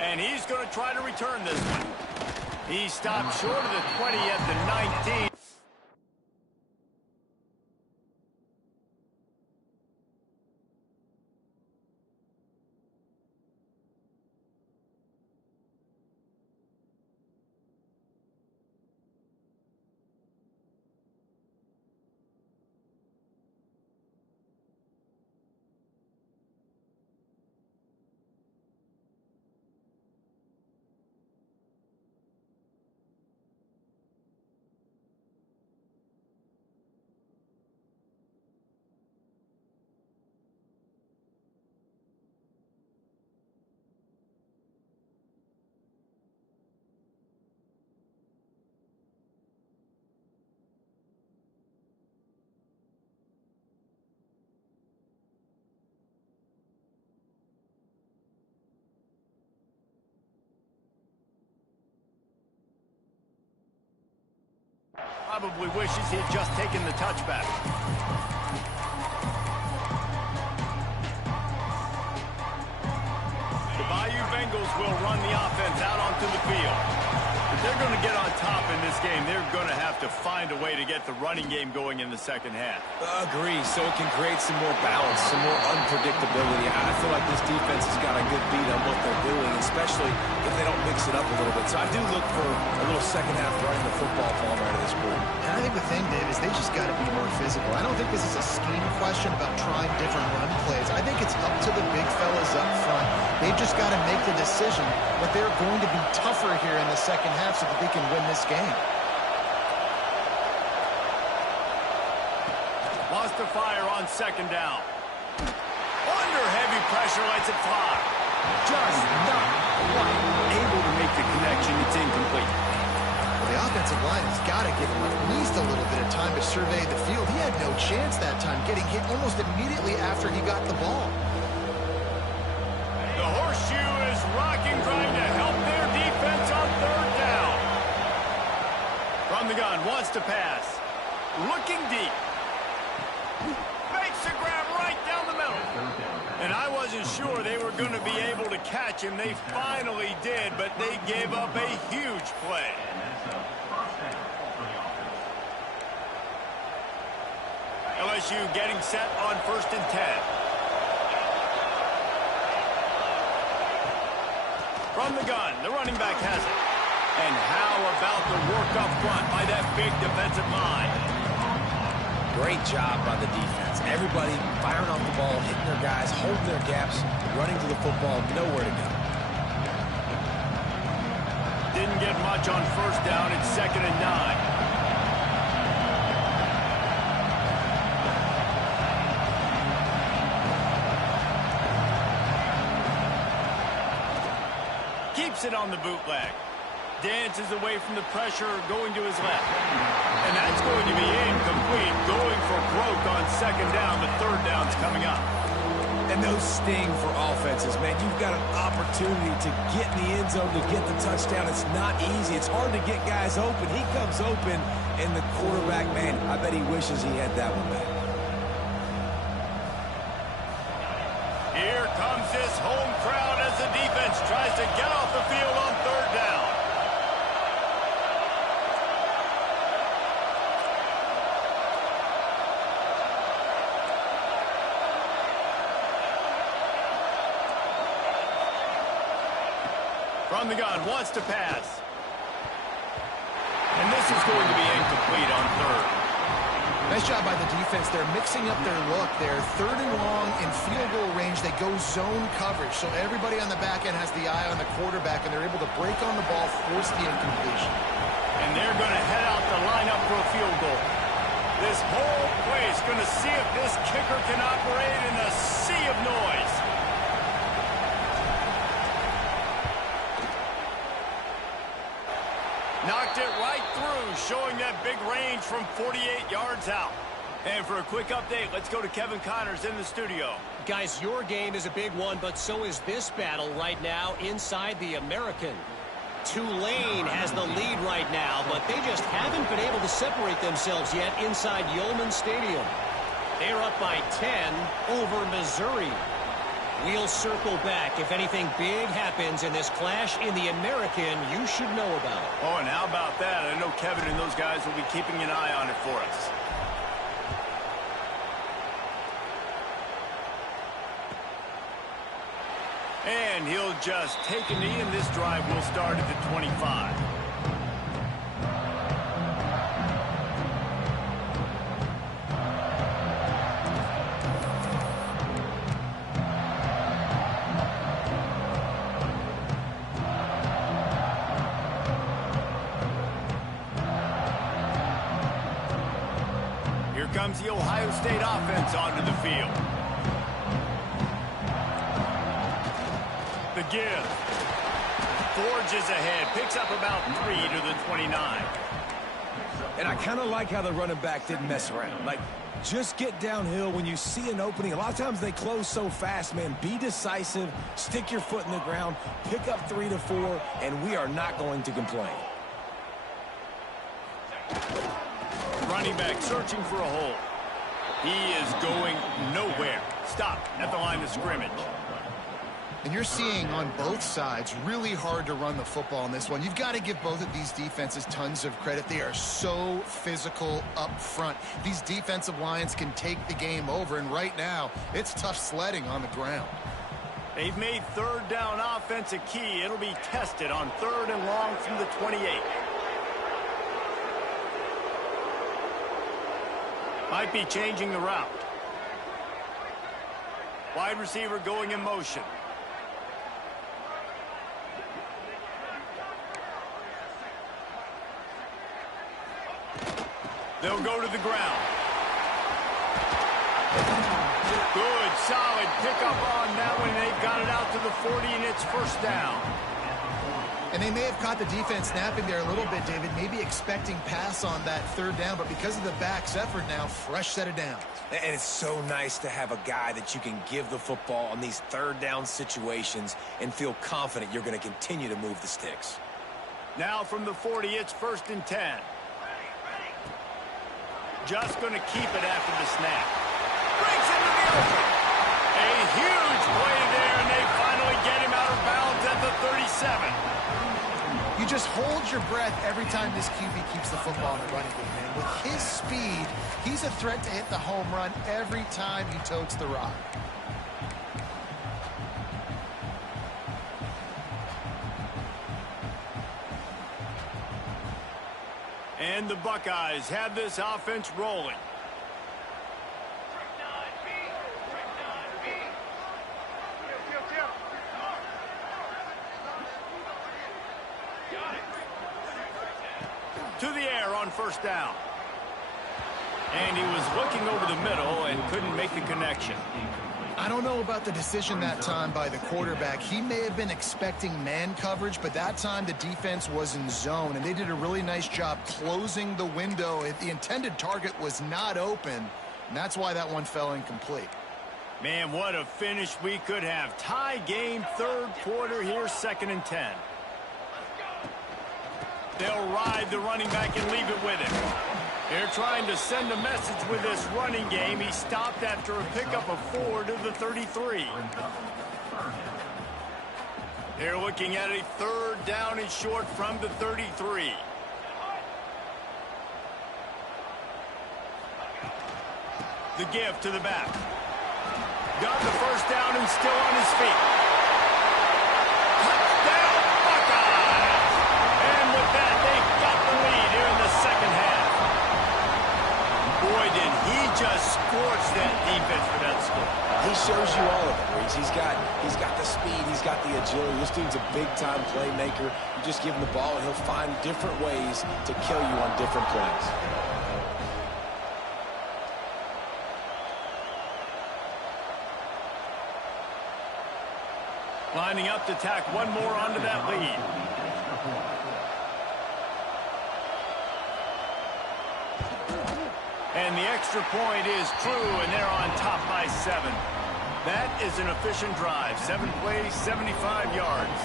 And he's going to try to return this one. He stopped short of the 20 at the 19. Probably wishes he had just taken the touchback. The Bayou Bengals will run the offense out onto the field. If they're going to get on top in this game, they're going to have to find a way to get the running game going in the second half. Agree, so it can create some more balance, some more unpredictability. I feel like this defense has got a good beat on what they're doing, especially if they don't mix it up a little bit. So I do look for a little second half running the football ball out of this group. And I think the thing, Dave, is they just got to be more physical. I don't think this is a scheme question about trying different run plays. I think it's up to the big fellas up front. They've just got to make the decision that they're going to be tougher here in the second half so that they can win this game. Lost to fire on second down. Under heavy pressure, lets it fly. Just not quite able to make the connection. It's incomplete. Well, the offensive line has got to give him at least a little bit of time to survey the field. He had no chance that time, getting hit almost immediately after he got the ball. The horseshoe is rocking, trying to help their defense on third down. From the gun, wants to pass. Looking deep. Makes a grab right down the middle. And I wasn't sure they were going to be able to catch him. They finally did, but they gave up a huge play. LSU getting set on 1st and 10. From the gun, the running back has it. And how about the work up front by that big defensive line? Great job by the defense. Everybody firing off the ball, hitting their guys, holding their gaps, running to the football, nowhere to go. Didn't get much on 1st down. It's 2nd and 9. Keeps it on the bootleg. Dances away from the pressure, going to his left. And that's going to be incomplete. Going for broke on 2nd down, but 3rd down's coming up. And those sting for offenses, man. You've got an opportunity to get in the end zone, to get the touchdown. It's not easy. It's hard to get guys open. He comes open, and the quarterback, man, I bet he wishes he had that one back. Here comes this home crowd as the defense tries to get off the field on 3rd down. From the gun, wants to pass. And this is going to be incomplete on 3rd. Nice job by the defense. They're mixing up their look. They're 3rd and long in field goal range. They go zone coverage. So everybody on the back end has the eye on the quarterback, and they're able to break on the ball, force the incompletion. And they're going to head out the lineup for a field goal. This whole place going to see if this kicker can operate in a sea of noise. Knocked it right through, showing that big range from 48 yards out. And for a quick update, let's go to Kevin Connors in the studio. Guys, your game is a big one, but so is this battle right now inside the American. Tulane has the lead right now, but they just haven't been able to separate themselves yet inside Yulman Stadium. They're up by 10 over Missouri. We'll circle back. If anything big happens in this clash in the American, you should know about it. Oh, and how about that? I know Kevin and those guys will be keeping an eye on it for us. And he'll just take a knee, and this drive will start at the 25. Here comes the Ohio State offense onto the field. The give. Forges ahead. Picks up about 3 to the 29. And I kind of like how the running back didn't mess around. Like, just get downhill when you see an opening. A lot of times they close so fast, man. Be decisive. Stick your foot in the ground. Pick up 3 to 4, and we are not going to complain. Running back searching for a hole. He is going nowhere. Stop at the line of scrimmage. And you're seeing on both sides really hard to run the football in this one. You've got to give both of these defenses tons of credit. They are so physical up front. These defensive lines can take the game over, and right now it's tough sledding on the ground. They've made third down offense a key. It'll be tested on 3rd and long from the 28. Might be changing the route. Wide receiver going in motion. They'll go to the ground. Good, solid pickup on that one. They've got it out to the 40, and it's first down. And they may have caught the defense snapping there a little bit, David, maybe expecting pass on that 3rd down, but because of the back's effort now, fresh set of downs. And it's so nice to have a guy that you can give the football on these 3rd down situations and feel confident you're going to continue to move the sticks. Now from the 40, it's 1st and 10. Just going to keep it after the snap. Breaks into the open. A huge play there, and they finally get him out of bounds at the 37. You just hold your breath every time this QB keeps the football in the running game, man. With his speed, he's a threat to hit the home run every time he totes the rock. And the Buckeyes have this offense rolling. To the air on 1st down. And he was looking over the middle and couldn't make the connection. I don't know about the decision that time by the quarterback. He may have been expecting man coverage, but that time the defense was in zone, and they did a really nice job closing the window. The intended target was not open, and that's why that one fell incomplete. Man, what a finish we could have. Tie game, 3rd quarter here, 2nd and 10. They'll ride the running back and leave it with him. They're trying to send a message with this running game. He stopped after a pickup of 4 to the 33. They're looking at a 3rd down and short from the 33. The give to the back. Got the 1st down and still on his feet. Touchdown, Buckeyes! And with that, they've got the lead here in the 2nd half. Boy, did he just scorch that defense for that score. He shows you all of it, Reese. He's got the speed, he's got the agility. This dude's a big-time playmaker. You just give him the ball, and he'll find different ways to kill you on different plays. Lining up to tack one more onto that lead. And the extra point is true, and they're on top by 7. That is an efficient drive. 7 plays, 75 yards.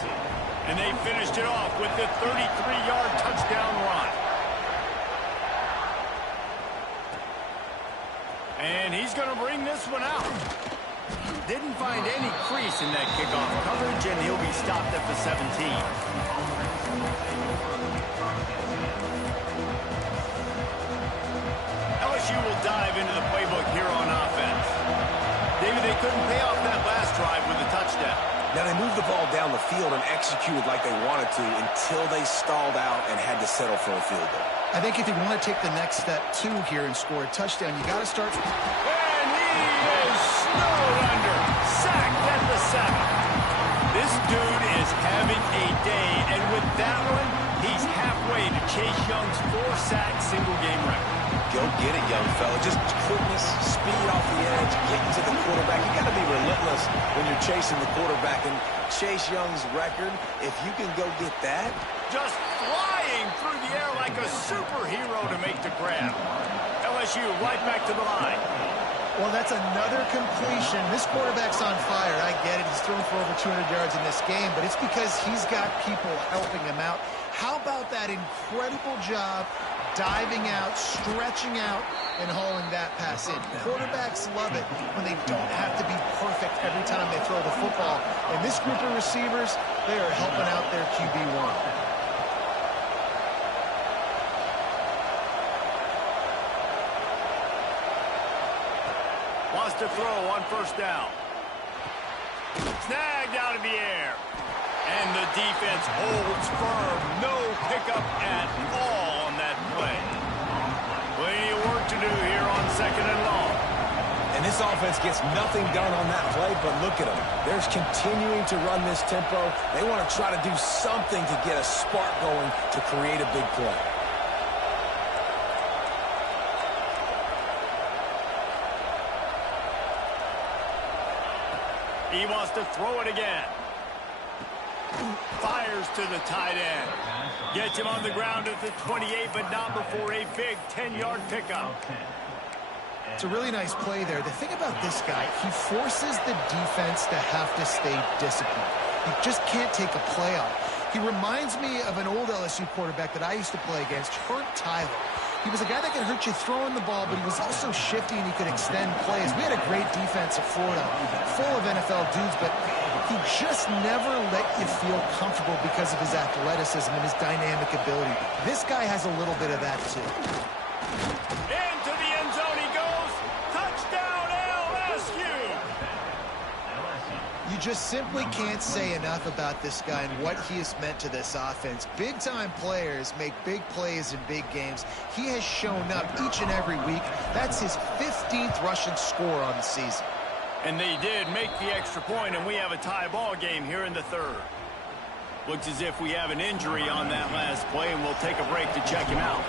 And they finished it off with the 33-yard touchdown run. And he's going to bring this one out. Didn't find any crease in that kickoff coverage, and he'll be stopped at the 17. LSU will dive into the playbook here on offense. David, they couldn't pay off that last drive with a touchdown. Now, they moved the ball down the field and executed like they wanted to until they stalled out and had to settle for a field goal. I think if you want to take the next step, too, here and score a touchdown, you got to start. And he is snowed under. Sacked at the 7. This dude is having a day, and with that one, he's halfway to Chase Young's 4-sack single-game record. Go get it, young fella. Just quickness, speed off the edge, getting to the quarterback. You got to be relentless when you're chasing the quarterback. And Chase Young's record, if you can go get that. Just flying through the air like a superhero to make the grab. LSU right back to the line. Well, that's another completion. This quarterback's on fire. I get it. He's thrown for over 200 yards in this game, but it's because he's got people helping him out. How about that incredible job diving out, stretching out, and hauling that pass in? Quarterbacks love it when they don't have to be perfect every time they throw the football. And this group of receivers, they are helping out their QB1. Wants to throw on first down. Snagged out of the air. And the defense holds firm. No pickup at all on that play. Plenty of work to do here on 2nd and long. And this offense gets nothing done on that play, but look at them. They're continuing to run this tempo. They want to try to do something to get a spark going to create a big play. He wants to throw it again. Fires to the tight end. Gets him on the ground at the 28, but not before a big 10-yard pickup. It's a really nice play there. The thing about this guy, he forces the defense to have to stay disciplined. He just can't take a play off. He reminds me of an old LSU quarterback that I used to play against, Hurt Tyler. He was a guy that could hurt you throwing the ball, but he was also shifty and he could extend plays. We had a great defense at Florida, full of NFL dudes, but he just never let you feel comfortable because of his athleticism and his dynamic ability. This guy has a little bit of that, too. Into the end zone he goes. Touchdown, LSU! You just simply can't say enough about this guy and what he has meant to this offense. Big-time players make big plays in big games. He has shown up each and every week. That's his 15th rushing score on the season. And they did make the extra point, and we have a tie ball game here in the 3rd. Looks as if we have an injury on that last play, and we'll take a break to check him out.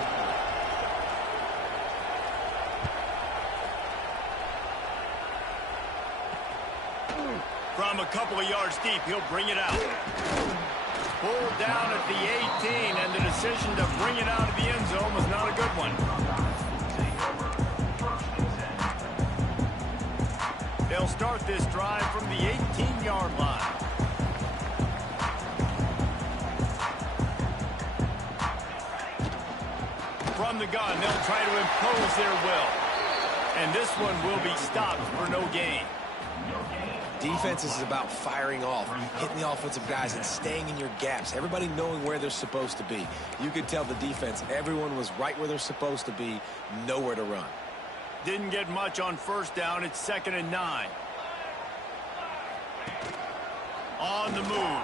From a couple of yards deep, he'll bring it out. Pulled down at the 18, and the decision to bring it out of the end zone was not a good one. They'll start this drive from the 18-yard line. From the gun, they'll try to impose their will. And this one will be stopped for no gain. Defense is about firing off, hitting the offensive guys and staying in your gaps. Everybody knowing where they're supposed to be. You could tell the defense, everyone was right where they're supposed to be, nowhere to run. Didn't get much on first down. It's 2nd and 9. On the move.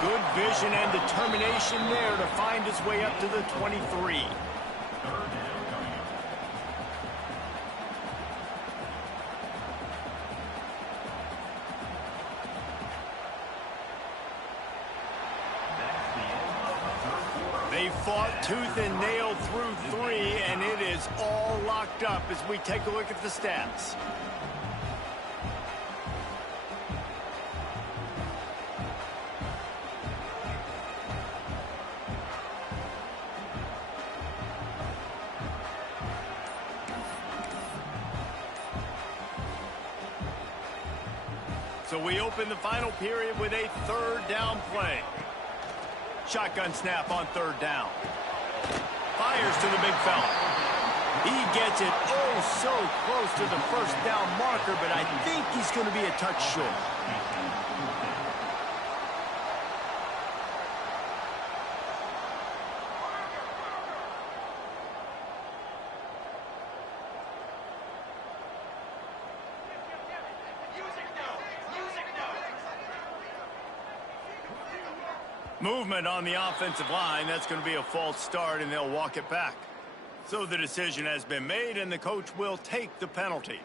Good vision and determination there to find his way up to the 23. They fought tooth and nail through 3, and it is all locked up as we take a look at the stats. So we open the final period with a 3rd down play. Shotgun snap on 3rd down. Fires to the big fella. He gets it oh so close to the first down marker, but I think he's going to be a touch short. Movement on the offensive line. That's going to be a false start, and they'll walk it back. So the decision has been made, and the coach will take the penalty.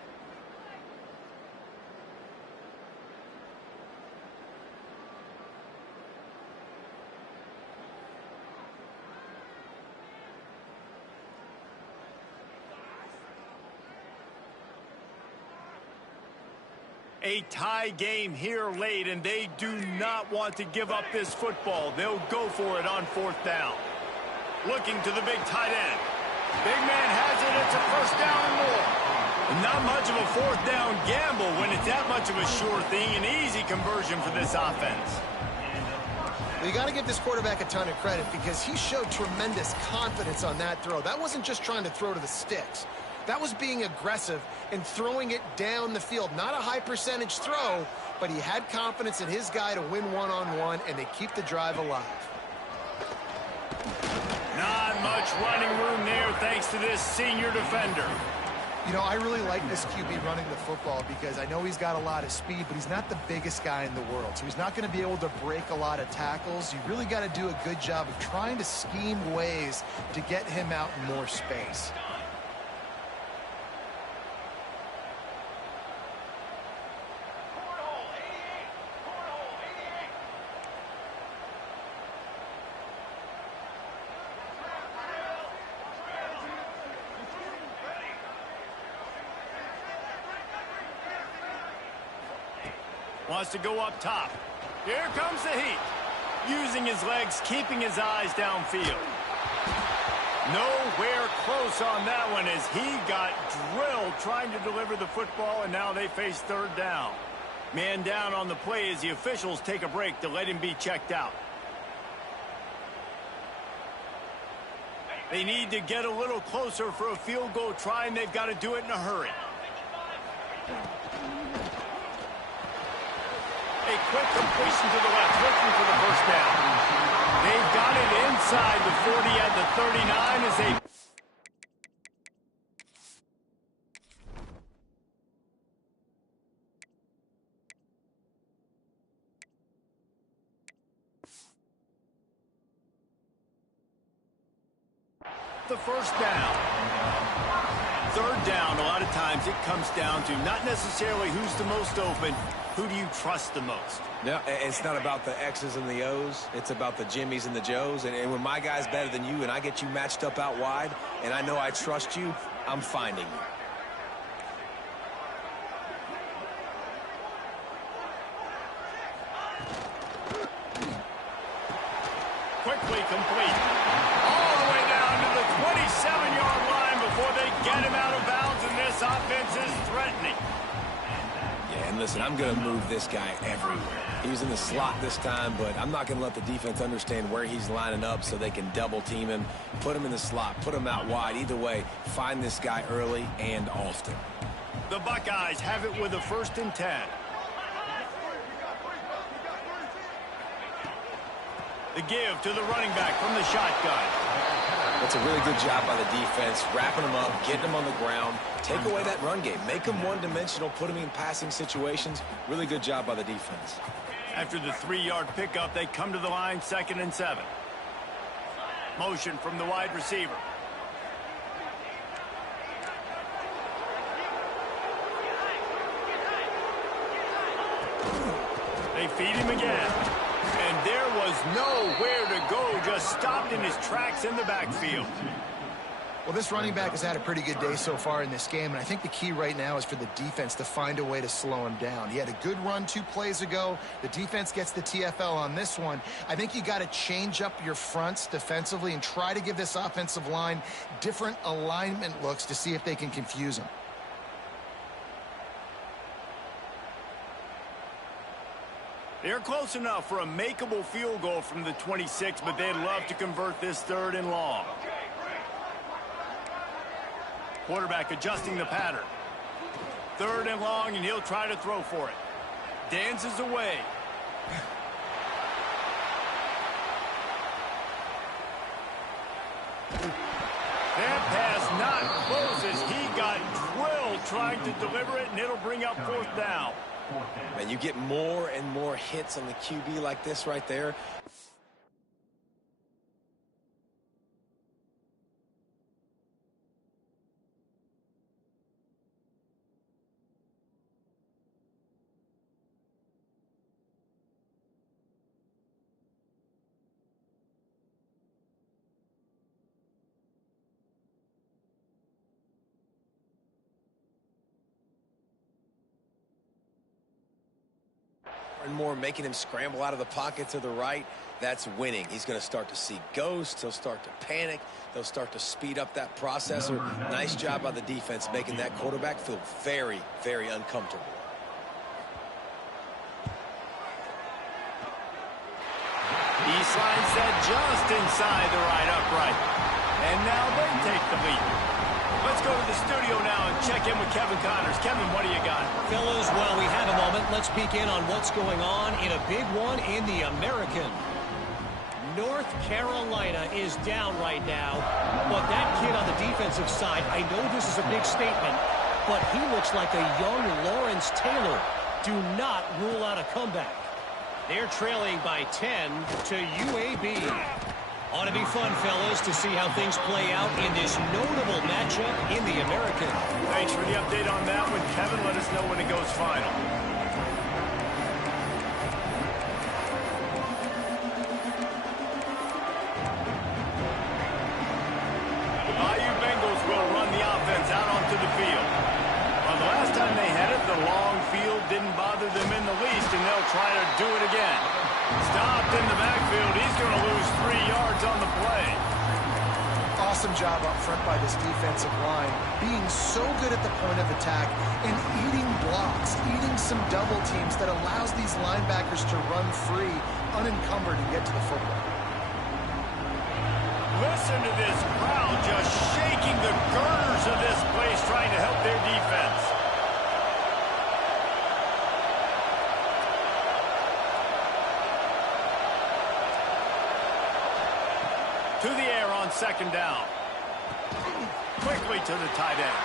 A tie game here late, and they do not want to give up this football. They'll go for it on fourth down. Looking to the big tight end. Big man has it. It's a first down and more. And not much of a fourth down gamble when it's that much of a sure thing. An easy conversion for this offense. Well, you got to give this quarterback a ton of credit because he showed tremendous confidence on that throw. That wasn't just trying to throw to the sticks. That was being aggressive and throwing it down the field. Not a high percentage throw, but he had confidence in his guy to win one-on-one, and they keep the drive alive. Not much running room there thanks to this senior defender. You know, I really like this QB running the football because I know he's got a lot of speed, but he's not the biggest guy in the world. So he's not going to be able to break a lot of tackles. You really got to do a good job of trying to scheme ways to get him out in more space. Wants to go up top. Here comes the heat. Using his legs, keeping his eyes downfield. Nowhere close on that one as he got drilled trying to deliver the football, and now they face third down. Man down on the play as the officials take a break to let him be checked out. They need to get a little closer for a field goal try, and they've got to do it in a hurry. A quick completion to the left, looking for the first down. They've got it inside the 40 at the 39 as they... The first down. Third down, a lot of times it comes down to not necessarily who's the most open, who do you trust the most? No, it's not about the X's and the O's. It's about the Jimmies and the Joes. And when my guy's better than you and I get you matched up out wide and I know I trust you, I'm finding you. Quickly complete. All the way down to the 27-yard line before they get him out of bounds, and this offense is threatening. Yeah, and listen, I'm going to move this guy everywhere. He was in the slot this time, but I'm not going to let the defense understand where he's lining up so they can double team him, put him in the slot, put him out wide. Either way, find this guy early and often. The Buckeyes have it with a 1st and 10. The give to the running back from the shotgun. That's a really good job by the defense, wrapping them up, getting them on the ground. Take away that run game. Make them one-dimensional, put them in passing situations. Really good job by the defense. After the 3-yard pickup, they come to the line 2nd and 7. Motion from the wide receiver. They feed him again. And there was nowhere to go, just stopped in his tracks in the backfield. Well, this running back has had a pretty good day so far in this game, and I think the key right now is for the defense to find a way to slow him down. He had a good run 2 plays ago. The defense gets the TFL on this one. I think you got to change up your fronts defensively and try to give this offensive line different alignment looks to see if they can confuse him. They're close enough for a makeable field goal from the 26, but they'd love to convert this 3rd and long. Quarterback adjusting the pattern. 3rd and long, and he'll try to throw for it. Dances away. That pass not close as he got drilled trying to deliver it, and it'll bring up 4th down. Man, you get more and more hits on the QB like this right there. And more, making him scramble out of the pocket to the right. That's winning. He's going to start to see ghosts. He'll start to panic. They'll start to speed up that processor. Nice job by the defense making that quarterback feel very, very uncomfortable. He slides that just inside the right upright. And now they take the lead. Let's go to the studio now and check in with Kevin Connors. Kevin, what do you got? Fellas, while we have a moment, let's peek in on what's going on in a big one in the American. North Carolina is down right now, but that kid on the defensive side, I know this is a big statement, but he looks like a young Lawrence Taylor. Do not rule out a comeback. They're trailing by 10 to UAB. Ought to be fun, fellas, to see how things play out in this notable matchup in the American. Thanks for the update on that one, Kevin. Let us know when it goes final. The Bayou Bengals will run the offense out onto the field. Well, the last time they had it, the long field didn't bother them in the least, and they'll try to do it again. Stopped in the backfield. He's going to lose 3 yards on the play. Awesome job up front by this defensive line, being so good at the point of attack and eating blocks, eating some double teams that allows these linebackers to run free, unencumbered, and get to the football. Listen to this crowd just shaking the girders of this place, trying to help their defense. To the air on 2nd down. Quickly to the tight end.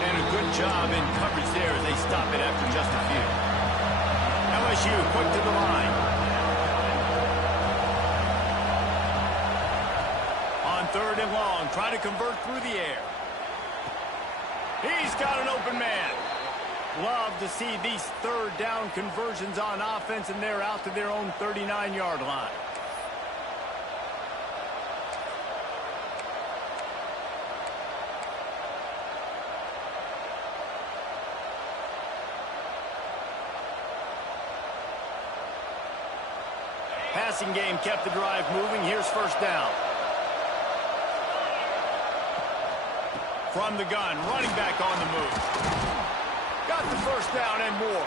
And a good job in coverage there as they stop it after just a few. LSU quick to the line. On 3rd and long, trying to convert through the air. He's got an open man. Love to see these 3rd down conversions on offense, and they're out to their own 39-yard line. Passing game kept the drive moving. Here's 1st down. From the gun, running back on the move. Got the 1st down and more.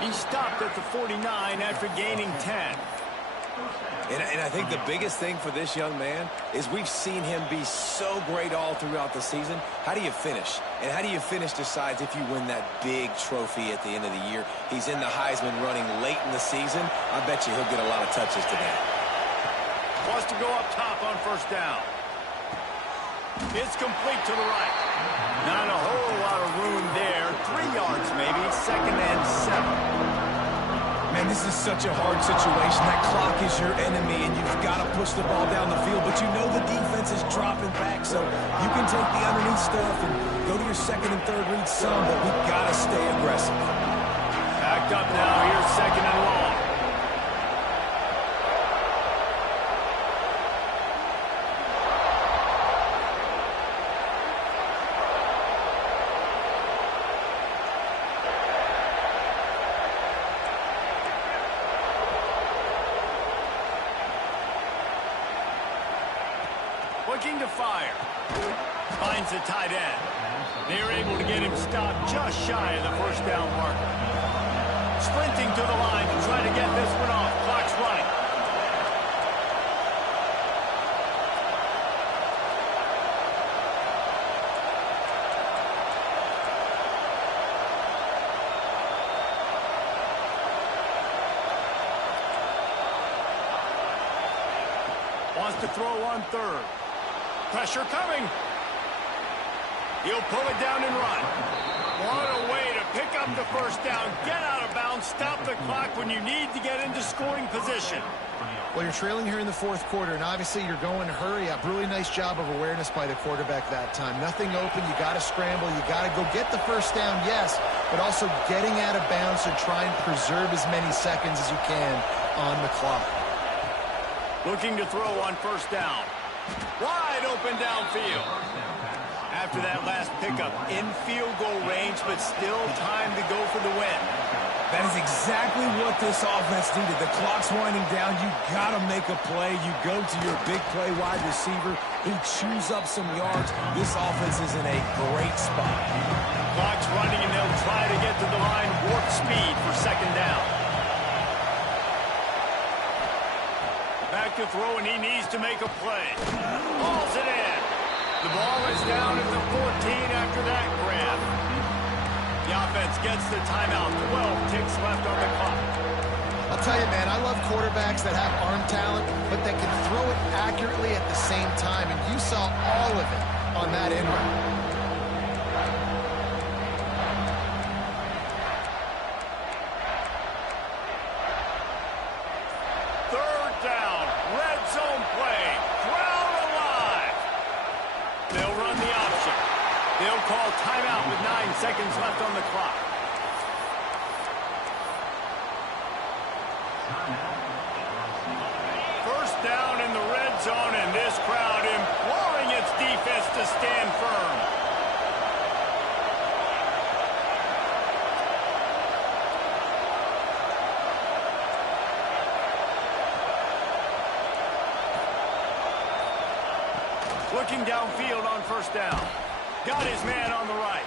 He stopped at the 49 after gaining 10. And I think the biggest thing for this young man is we've seen him be so great all throughout the season. How do you finish? And how do you finish decides if you win that big trophy at the end of the year. He's in the Heisman running late in the season. I bet you he'll get a lot of touches today. Wants to go up top on 1st down. It's complete to the right. Not a whole lot of room there. 3 yards maybe. 2nd and 7. Man, this is such a hard situation. That clock is your enemy, and you've got to push the ball down the field. But you know the defense is dropping back, so you can take the underneath stuff and go to your 2nd and 3rd read some, but we've got to stay aggressive. Backed up now. Here's 2nd and long. Looking to fire. Finds the tight end. They're able to get him stopped just shy of the 1st down marker. Sprinting to the line to try to get this one off. Clock's running. wants to throw on third. Pressure coming. He'll pull it down and run. What a way to pick up the first down, get out of bounds, stop the clock when you need to get into scoring position. Well, you're trailing here in the fourth quarter, and obviously you're going to hurry up. Really nice job of awareness by the quarterback that time. Nothing open. You got to scramble. You got to go get the first down, yes, but also getting out of bounds to try and preserve as many seconds as you can on the clock. Looking to throw on first down. Wide open downfield. After that last pickup, in field goal range, but still time to go for the win. That is exactly what this offense needed. The clock's winding down. You got to make a play. You go to your big play wide receiver. He chews up some yards. This offense is in a great spot. Clock's running, and they'll try to get to the line. Warp speed for second down. Back to throw, and he needs to make a play. Hauls it in. The ball is down at the 14 after that grab. The offense gets the timeout. 12 ticks left on the clock. I'll tell you, man, I love quarterbacks that have arm talent, but that can throw it accurately at the same time, and you saw all of it on that end route. Third down, red zone play, crowd alive. They'll run the option. They'll call timeout with 9 seconds left on the clock. First down in the red zone, and this crowd imploring its defense to stand firm. Looking downfield on first down. Got his man on the right.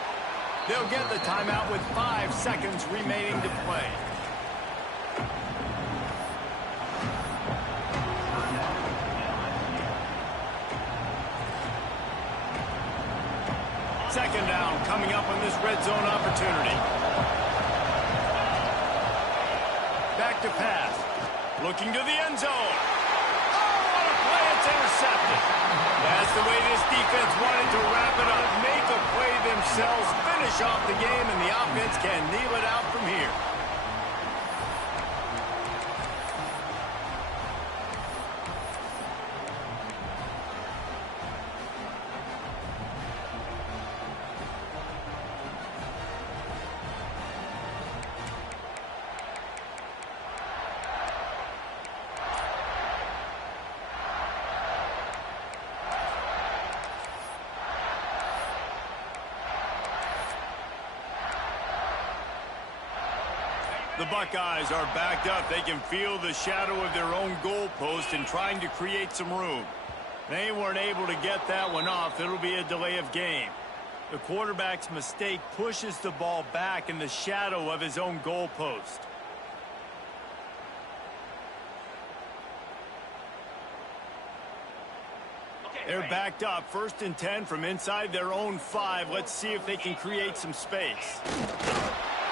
They'll get the timeout with 5 seconds remaining to play. Second down coming up on this red zone opportunity. Back to pass. Looking to the end zone. It's intercepted. That's the way this defense wanted to wrap it up. Make a play themselves, finish off the game, and the offense can kneel it out from here. The Buckeyes are backed up. They can feel the shadow of their own goalpost and trying to create some room. They weren't able to get that one off. It'll be a delay of game. The quarterback's mistake pushes the ball back in the shadow of his own goalpost. They're backed up. 1st and 10 from inside their own 5. Let's see if they can create some space.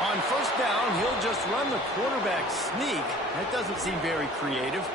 On first down, he'll just run the quarterback sneak. That doesn't seem very creative.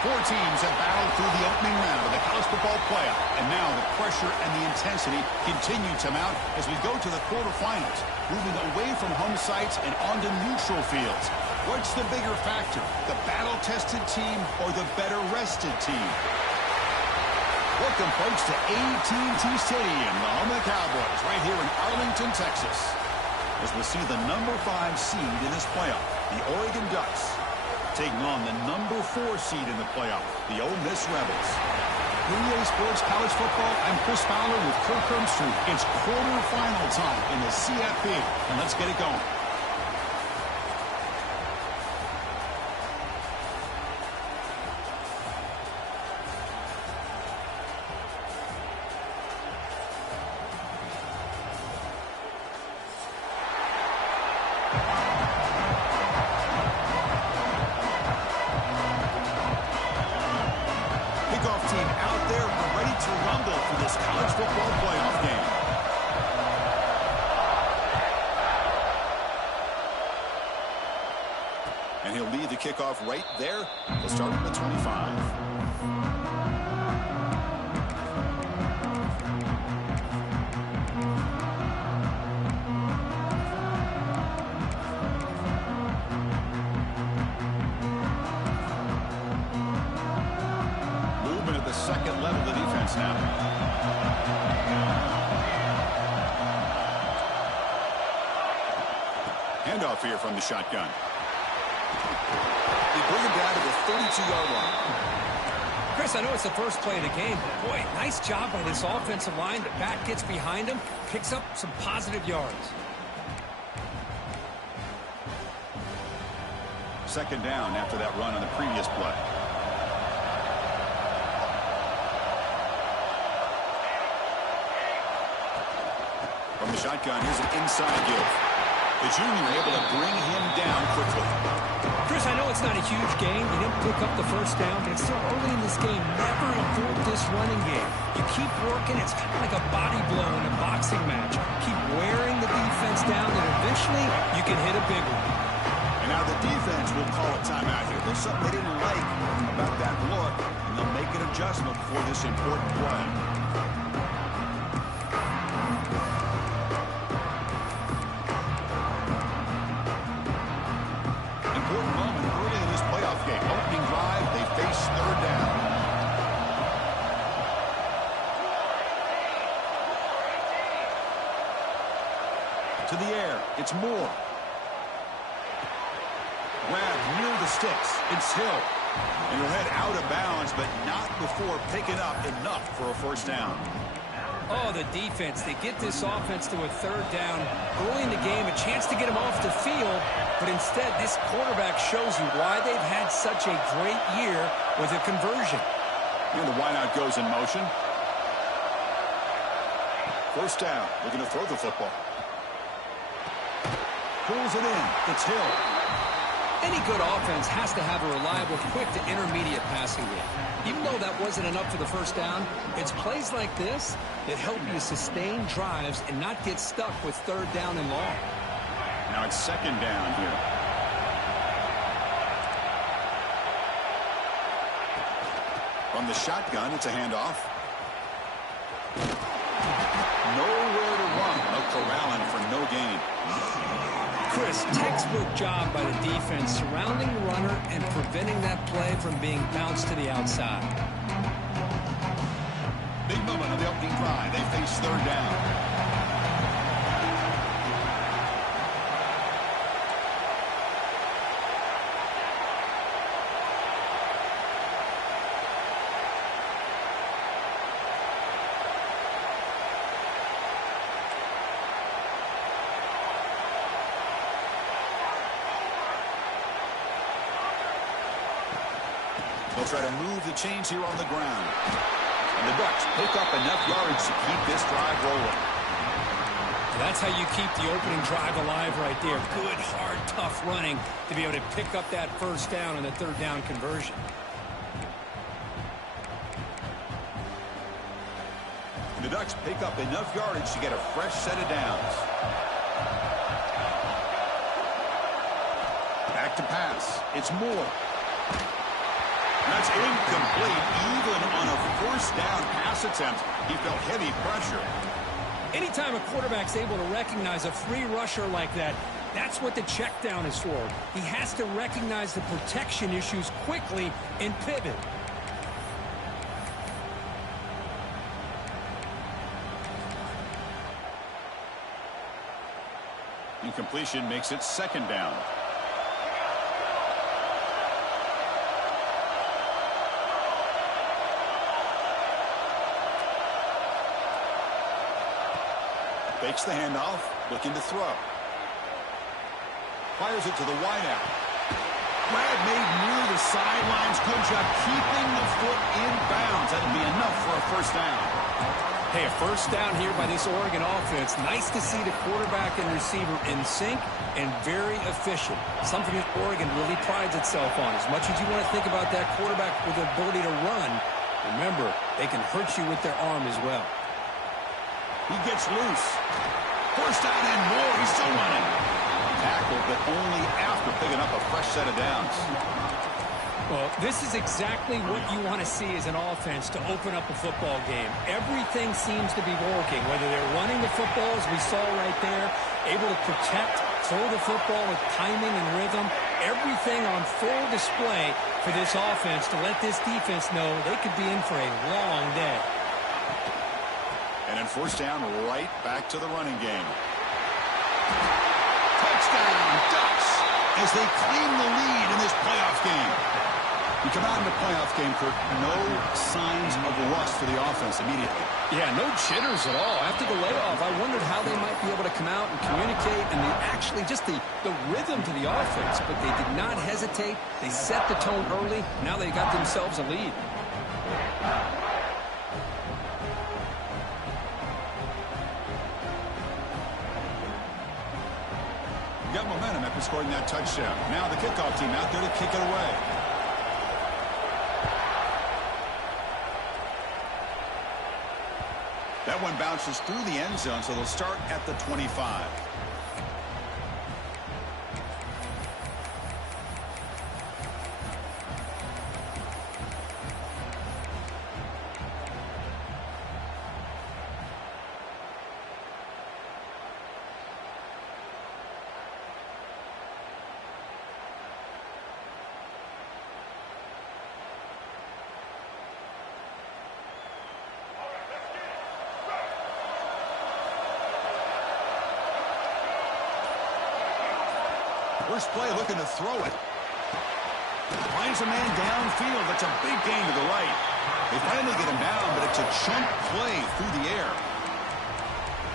Four teams have battled through the opening round of the college football playoff, and now the pressure and the intensity continue to mount as we go to the quarterfinals, moving away from home sites and onto neutral fields. What's the bigger factor, the battle-tested team or the better-rested team? Welcome, folks, to AT&T Stadium, the home of the Cowboys, right here in Arlington, Texas, as we see the number 5 seed in this playoff, the Oregon Ducks, taking on the number 4 seed in the playoff, the Ole Miss Rebels. EA Sports College Football, I'm Chris Fowler with Kirk Herbstreit. It's quarterfinal time in the CFP, and let's get it going. And he'll lead the kickoff right there. He'll start from the 25. Movement at the second level of the defense now. Handoff here from the shotgun. They bring him down to the 32-yard line. Chris, I know it's the first play of the game, but boy, nice job by this offensive line. The back gets behind him, picks up some positive yards. Second down after that run on the previous play. From the shotgun, here's an inside give. The junior able to bring him down quickly. Chris, I know it's not a huge game. You didn't pick up the first down, but it's still early in this game. Never abort this running game. You keep working. It's kind of like a body blow in a boxing match. Keep wearing the defense down, and eventually you can hit a big one. And now the defense will call a timeout here. There's something they didn't like about that look, and they'll make an adjustment for this important play. To the air, it's Moore. Grab near the sticks, it's Hill. And he'll head out of bounds, but not before picking up enough for a first down. Oh, the defense, they get this offense to a third down early in the game, a chance to get him off the field, but instead this quarterback shows you why they've had such a great year with a conversion. And the wideout goes in motion. First down, looking to throw the football. Pulls it in. It's Hill. Any good offense has to have a reliable, quick to intermediate passing game. Even though that wasn't enough for the first down, it's plays like this that help you sustain drives and not get stuck with third down and long. Now it's second down here. From the shotgun, it's a handoff. Nowhere to run. No corralling for no gain. Chris, textbook job by the defense surrounding the runner and preventing that play from being bounced to the outside. Big moment on the opening drive. They face third down. They'll try to move the chains here on the ground. And the Ducks pick up enough yards to keep this drive rolling. That's how you keep the opening drive alive right there. Good, hard, tough running to be able to pick up that first down and the third down conversion. And the Ducks pick up enough yardage to get a fresh set of downs. Back to pass. It's Moore. That's incomplete. Even on a first down pass attempt, he felt heavy pressure. Anytime a quarterback's able to recognize a free rusher like that, that's what the check down is for. He has to recognize the protection issues quickly and pivot. Incompletion makes it second down. Fakes the handoff, looking to throw. Fires it to the wideout. Grab made near the sidelines. Good job keeping the foot in bounds. That'll be enough for a first down. Hey, a first down here by this Oregon offense. Nice to see the quarterback and receiver in sync and very efficient. Something that Oregon really prides itself on. As much as you want to think about that quarterback with the ability to run, remember, they can hurt you with their arm as well. He gets loose. First down and more. He's still running. Tackled, but only after picking up a fresh set of downs. Well, this is exactly what you want to see as an offense to open up a football game. Everything seems to be working, whether they're running the football, as we saw right there, able to protect, throw the football with timing and rhythm. Everything on full display for this offense to let this defense know they could be in for a long day. And then first down, right back to the running game. Touchdown, Ducks, as they claim the lead in this playoff game. You come out in the playoff game, Kirk, no signs of rust for the offense immediately. Yeah, no jitters at all. After the layoff, I wondered how they might be able to come out and communicate and actually just the rhythm to the offense. But they did not hesitate. They set the tone early. Now they got themselves a lead. Got momentum after scoring that touchdown. Now the kickoff team out there to kick it away. That one bounces through the end zone, so they'll start at the 25. First play looking to throw it. Finds a man downfield. That's a big gain to the right. They finally get him down, but it's a chunk play through the air.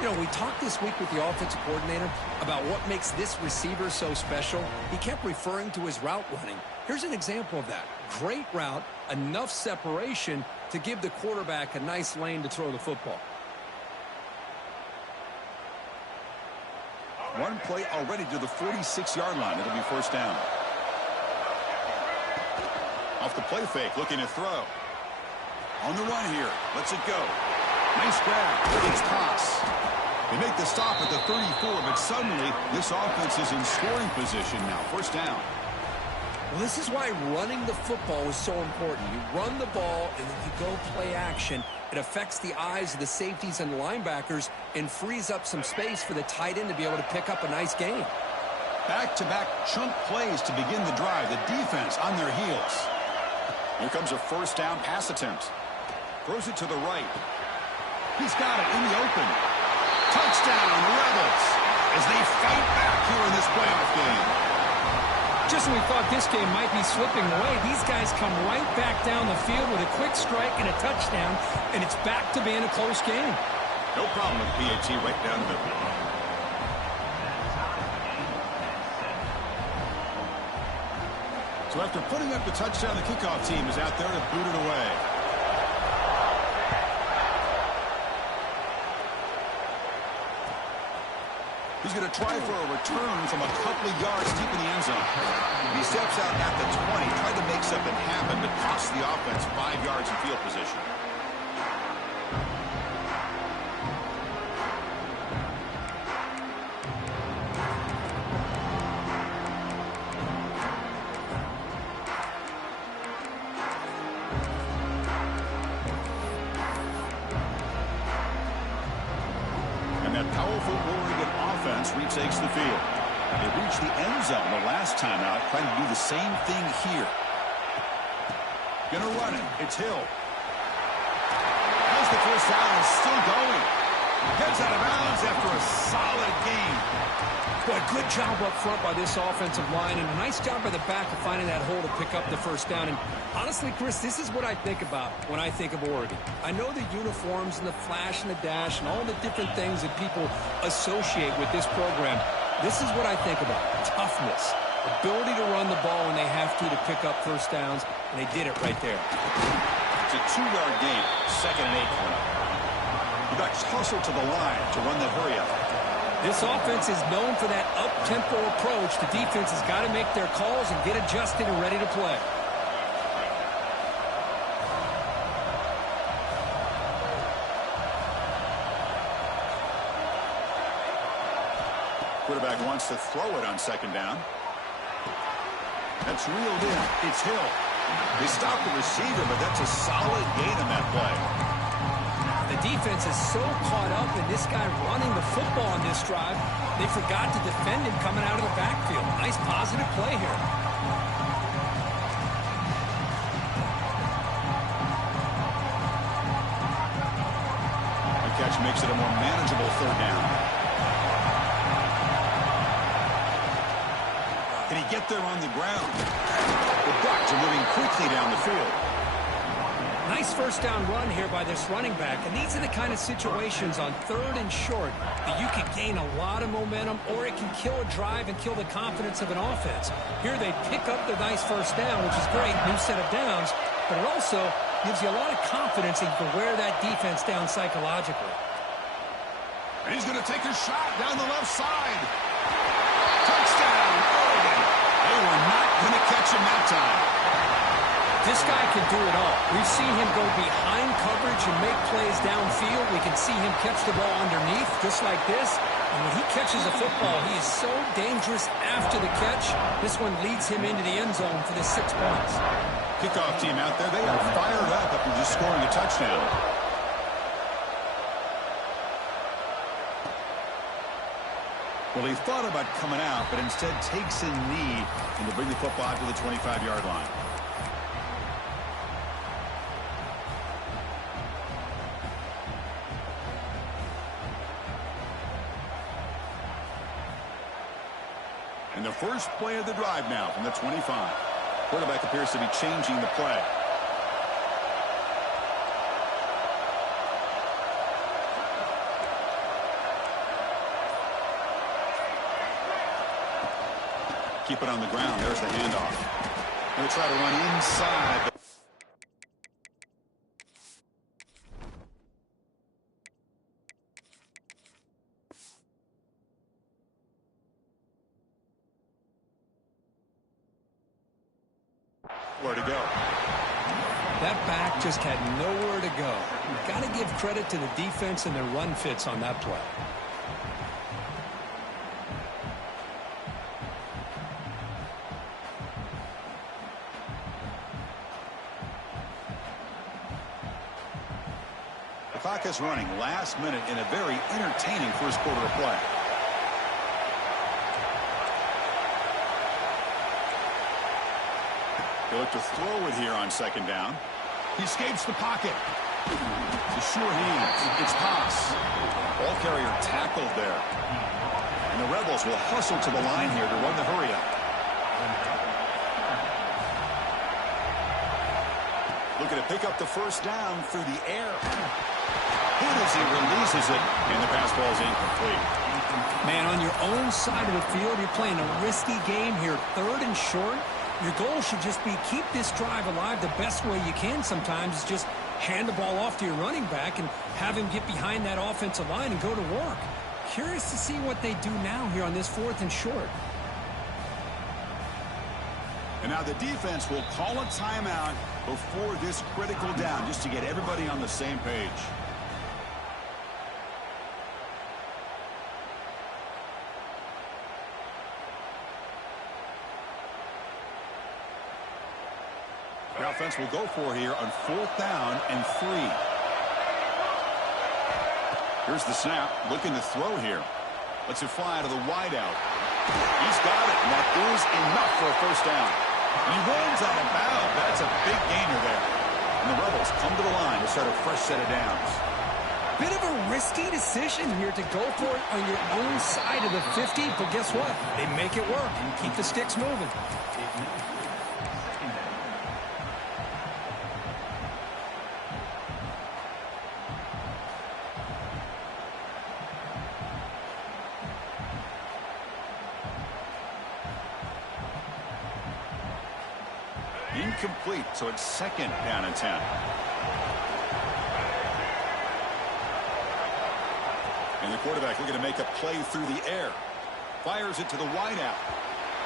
You know, we talked this week with the offensive coordinator about what makes this receiver so special. He kept referring to his route running. Here's an example of that. Great route, enough separation to give the quarterback a nice lane to throw the football. One play already to the 46-yard line. It'll be first down. Off the play fake, looking to throw. On the run here. Lets it go. Nice grab. It's toss. They make the stop at the 34, but suddenly this offense is in scoring position now. First down. Well, this is why running the football is so important. You run the ball and then you go play action. It affects the eyes of the safeties and the linebackers and frees up some space for the tight end to be able to pick up a nice gain. Back-to-back chunk plays to begin the drive. The defense on their heels. Here comes a first down pass attempt. Throws it to the right. He's got it in the open. Touchdown, Rebels, as they fight back here in this playoff game. Just when we thought this game might be slipping away, these guys come right back down the field with a quick strike and a touchdown, and it's back to being a close game. No problem with PAT right down the middle. So after putting up the touchdown, the kickoff team is out there to boot it away. He's going to try for a return from a couple of yards deep in the end zone. He steps out at the 20, tried to make something happen, but cost the offense 5 yards in field position. he takes the field. They reached the end zone the last time out, trying to do the same thing here. Gonna run it. It's Hill. Has the first down and still going. Heads out of bounds after a solid game. Boy, good job up front by this offensive line, and a nice job by the back of finding that hole to pick up the first down. And honestly, Chris, this is what I think about when I think of Oregon. I know the uniforms and the flash and the dash and all the different things that people associate with this program. This is what I think about. Toughness, ability to run the ball when they have to pick up first downs, and they did it right there. It's a 2-yard gain, 2nd and 8 for them. The Ducks hustle to the line to run that hurry up. This offense is known for that up-tempo approach. The defense has got to make their calls and get adjusted and ready to play. Quarterback wants to throw it on 2nd down. That's reeled in. It's Hill. They stop the receiver, but that's a solid gain on that play. The defense is so caught up in this guy running the football on this drive, they forgot to defend him coming out of the backfield. Nice positive play here. The catch makes it a more manageable 3rd down. Can he get there on the ground? The Ducks are moving quickly down the field. Nice first down run here by this running back, and these are the kind of situations on 3rd and short that you can gain a lot of momentum, or it can kill a drive and kill the confidence of an offense. Here they pick up the nice first down, which is great, new set of downs, but it also gives you a lot of confidence that you can wear that defense down psychologically. And he's going to take a shot down the left side. Touchdown, Oregon. They were not going to catch him that time. This guy can do it all. We've seen him go behind coverage and make plays downfield. We can see him catch the ball underneath, just like this. And when he catches a football, he is so dangerous after the catch. This one leads him into the end zone for the 6 points. Kickoff team out there, they are fired up after just scoring a touchdown. Well, he thought about coming out, but instead takes a knee and to bring the football out to the 25-yard line. And the first play of the drive now from the 25. Quarterback appears to be changing the play. Keep it on the ground. There's the handoff. Going to try to run inside. Where to go? That back just had nowhere to go. You've got to give credit to the defense and their run fits on that play. The clock is running last minute in a very entertaining first quarter of play. They look to throw it here on 2nd down. He escapes the pocket. It's a sure hands. It's pass. Ball carrier tackled there. And the Rebels will hustle to the line here to run the hurry up. Looking to pick up the first down through the air. Good as he releases it, and the pass ball is incomplete. Man, on your own side of the field, you're playing a risky game here, 3rd and short. Your goal should just be keep this drive alive the best way you can sometimes is just hand the ball off to your running back and have him get behind that offensive line and go to work. Curious to see what they do now here on this 4th and short. And now the defense will call a timeout before this critical down just to get everybody on the same page. The offense will go for here on 4th down and 3. Here's the snap, looking to throw here. Lets it fly to the wideout. He's got it, and that is enough for a first down. He runs out of bounds. That's a big gainer there. And the Rebels come to the line to start a fresh set of downs. Bit of a risky decision here to go for it on your own side of the 50, but guess what? They make it work and keep the sticks moving. Incomplete, so it's second down and 10. And the quarterback looking to make a play through the air. Fires it to the wideout.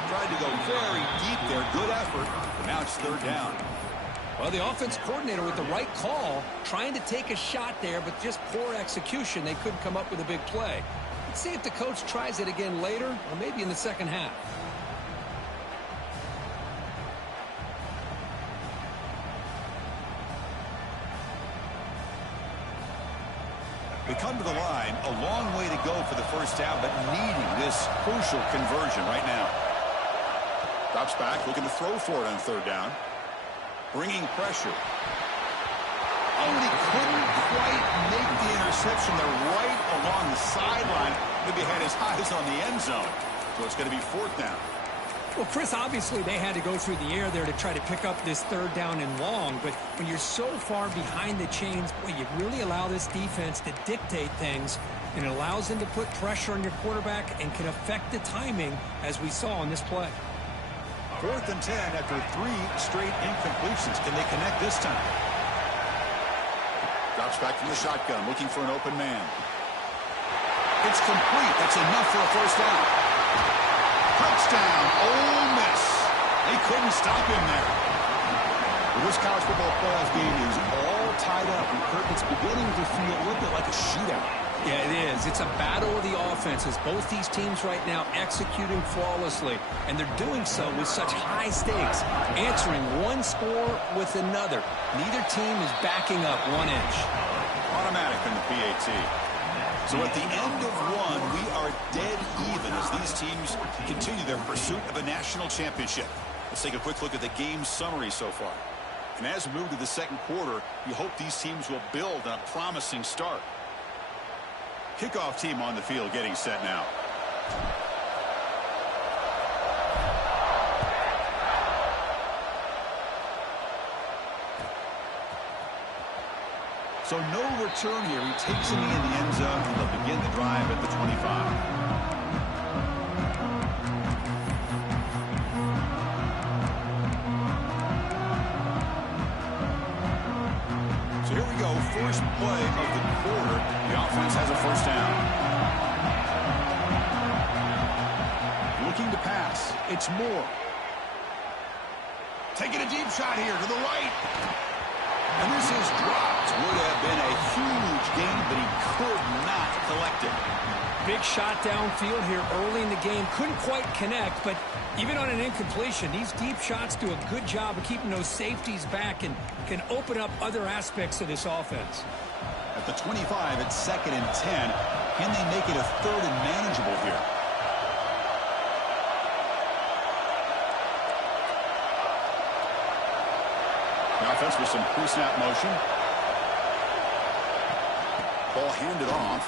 Tried to go very deep there. Good effort. But now it's third down. Well, the offense coordinator with the right call, trying to take a shot there, but just poor execution. They couldn't come up with a big play. Let's see if the coach tries it again later, or maybe in the second half. They come to the line, a long way to go for the first down, but needing this crucial conversion right now. Drops back, looking to throw for it on third down. Bringing pressure. Oh, and he couldn't quite make the interception. They're right along the sideline. Maybe had his eyes on the end zone. So it's going to be fourth down. Well, Chris, obviously they had to go through the air there to try to pick up this third down and long, but when you're so far behind the chains, boy, you really allow this defense to dictate things, and it allows them to put pressure on your quarterback and can affect the timing, as we saw on this play. Fourth and 10 after 3 straight incompletions. Can they connect this time? Drops back from the shotgun, looking for an open man. It's complete. That's enough for a first down. Touchdown, Ole Miss. They couldn't stop him there. Well, this college football playoff game is all tied up. And Kurt, it's beginning to feel a little bit like a shootout. Yeah, it is. It's a battle of the offenses. Both these teams right now executing flawlessly, and they're doing so with such high stakes, answering one score with another. Neither team is backing up 1 inch. Automatic in the PAT. So at the end of one, we are dead even as these teams continue their pursuit of a national championship. Let's take a quick look at the game summary so far. And as we move to the second quarter, you hope these teams will build on a promising start. Kickoff team on the field getting set now. So no return here. He takes it in the end zone, and they'll begin the drive at the 25. So here we go, first play of the quarter. The offense has a first down. Looking to pass. It's Moore. Taking a deep shot here to the right. And this is dropped. Would have been a huge gain, but he could not collect it. Big shot downfield here early in the game. Couldn't quite connect, but even on an incompletion, these deep shots do a good job of keeping those safeties back and can open up other aspects of this offense. At the 25, it's second and 10. Can they make it a third and manageable here? The offense with some pre-snap motion. Ball handed off.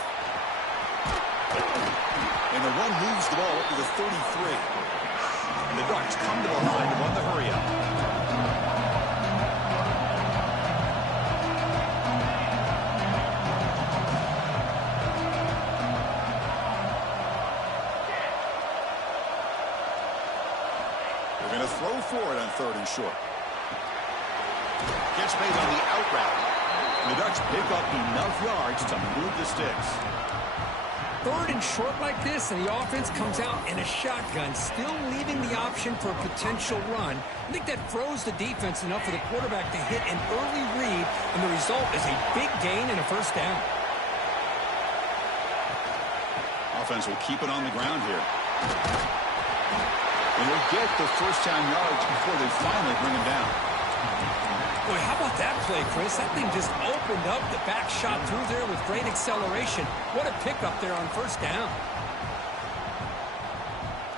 And the run moves the ball up to the 33. And the Ducks come to the line to run the hurry-up. They're going to throw for it on third and short. Gets made on the out route. And the Ducks pick up enough yards to move the sticks. Third and short like this, and the offense comes out in a shotgun, still leaving the option for a potential run. I think that throws the defense enough for the quarterback to hit an early read, and the result is a big gain and a first down. Offense will keep it on the ground here. And they'll get the first down yards before they finally bring him down. Boy, how about that play, Chris? That thing just opened up. The back shot through there with great acceleration. What a pickup there on first down.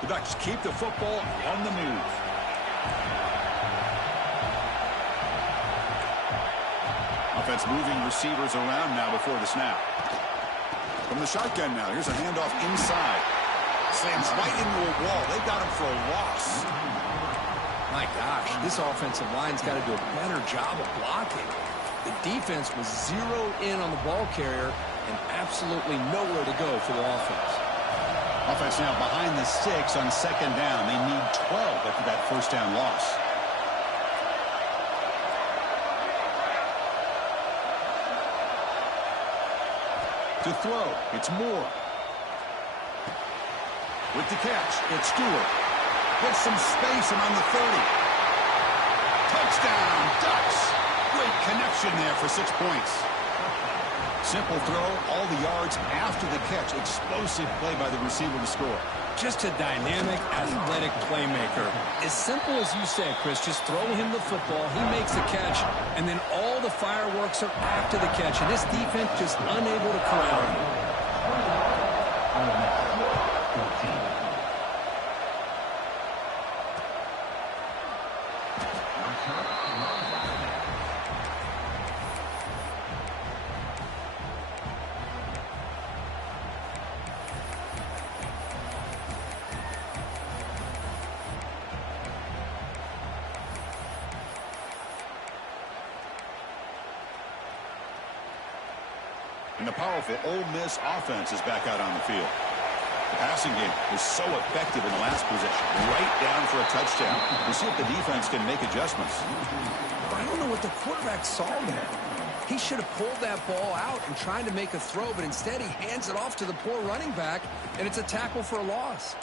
The Ducks keep the football on the move. Offense moving receivers around now before the snap. From the shotgun now, here's a handoff inside. Slams right into a wall. They got him for a loss. My gosh, this offensive line's got to do a better job of blocking. The defense was zeroed in on the ball carrier and absolutely nowhere to go for the offense. Offense now behind the 6 on second down. They need 12 after that first down loss. To throw, it's Moore. With the catch, it's Stewart. Gets some space and on the 30. Touchdown, Ducks. Great connection there for 6 points. Simple throw, all the yards after the catch. Explosive play by the receiver to score. Just a dynamic, athletic playmaker. As simple as you said, Chris, just throw him the football, he makes the catch, and then all the fireworks are after the catch, and this defense just unable to corral him. And the powerful Ole Miss offense is back out on the field. The passing game was so effective in the last possession. Right down for a touchdown. We'll see if the defense can make adjustments. I don't know what the quarterback saw there. He should have pulled that ball out and tried to make a throw, but instead he hands it off to the poor running back, and it's a tackle for a loss.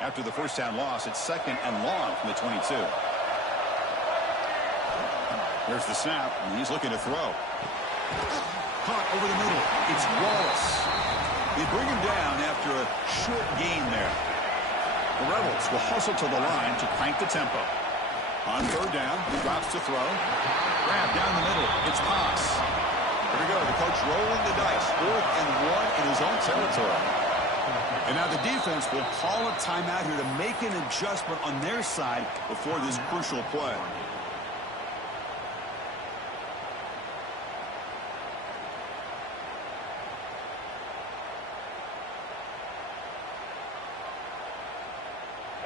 After the first down loss, it's second and long from the 22. There's the snap, and he's looking to throw. Caught over the middle. It's Wallace. They bring him down after a short gain there. The Rebels will hustle to the line to crank the tempo. On third down, he drops to throw. Grab down the middle. It's Haas. Here we go. The coach rolling the dice. 4th and 1 in his own territory. And now the defense will call a timeout here to make an adjustment on their side before this crucial play.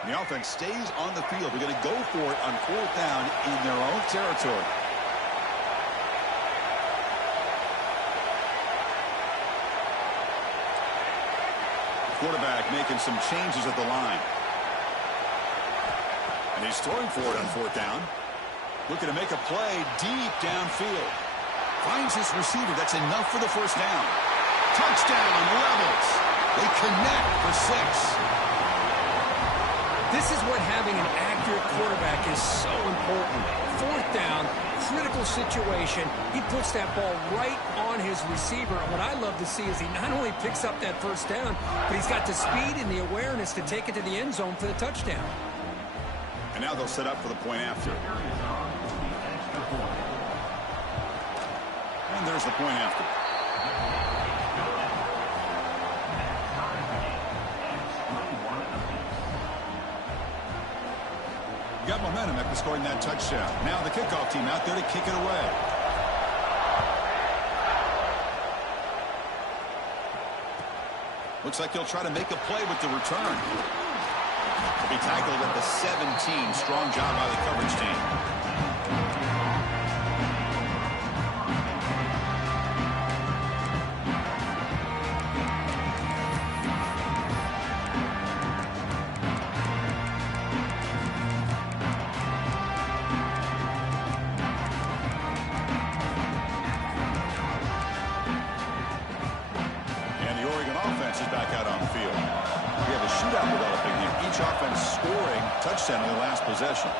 The offense stays on the field. They're going to go for it on 4th down in their own territory. Quarterback making some changes at the line. And he's throwing for it on 4th down. Looking to make a play deep downfield. Finds his receiver. That's enough for the first down. Touchdown, Rebels. They connect for 6. This is what having an accurate quarterback is so important. 4th down, critical situation. He puts that ball right on his receiver. And what I love to see is he not only picks up that first down, but he's got the speed and the awareness to take it to the end zone for the touchdown. And now they'll set up for the point after. And there's the point after. Got momentum after scoring that touchdown. Now the kickoff team out there to kick it away. Looks like he'll try to make a play with the return. He'll be tackled at the 17. Strong job by the coverage team. On their last possession.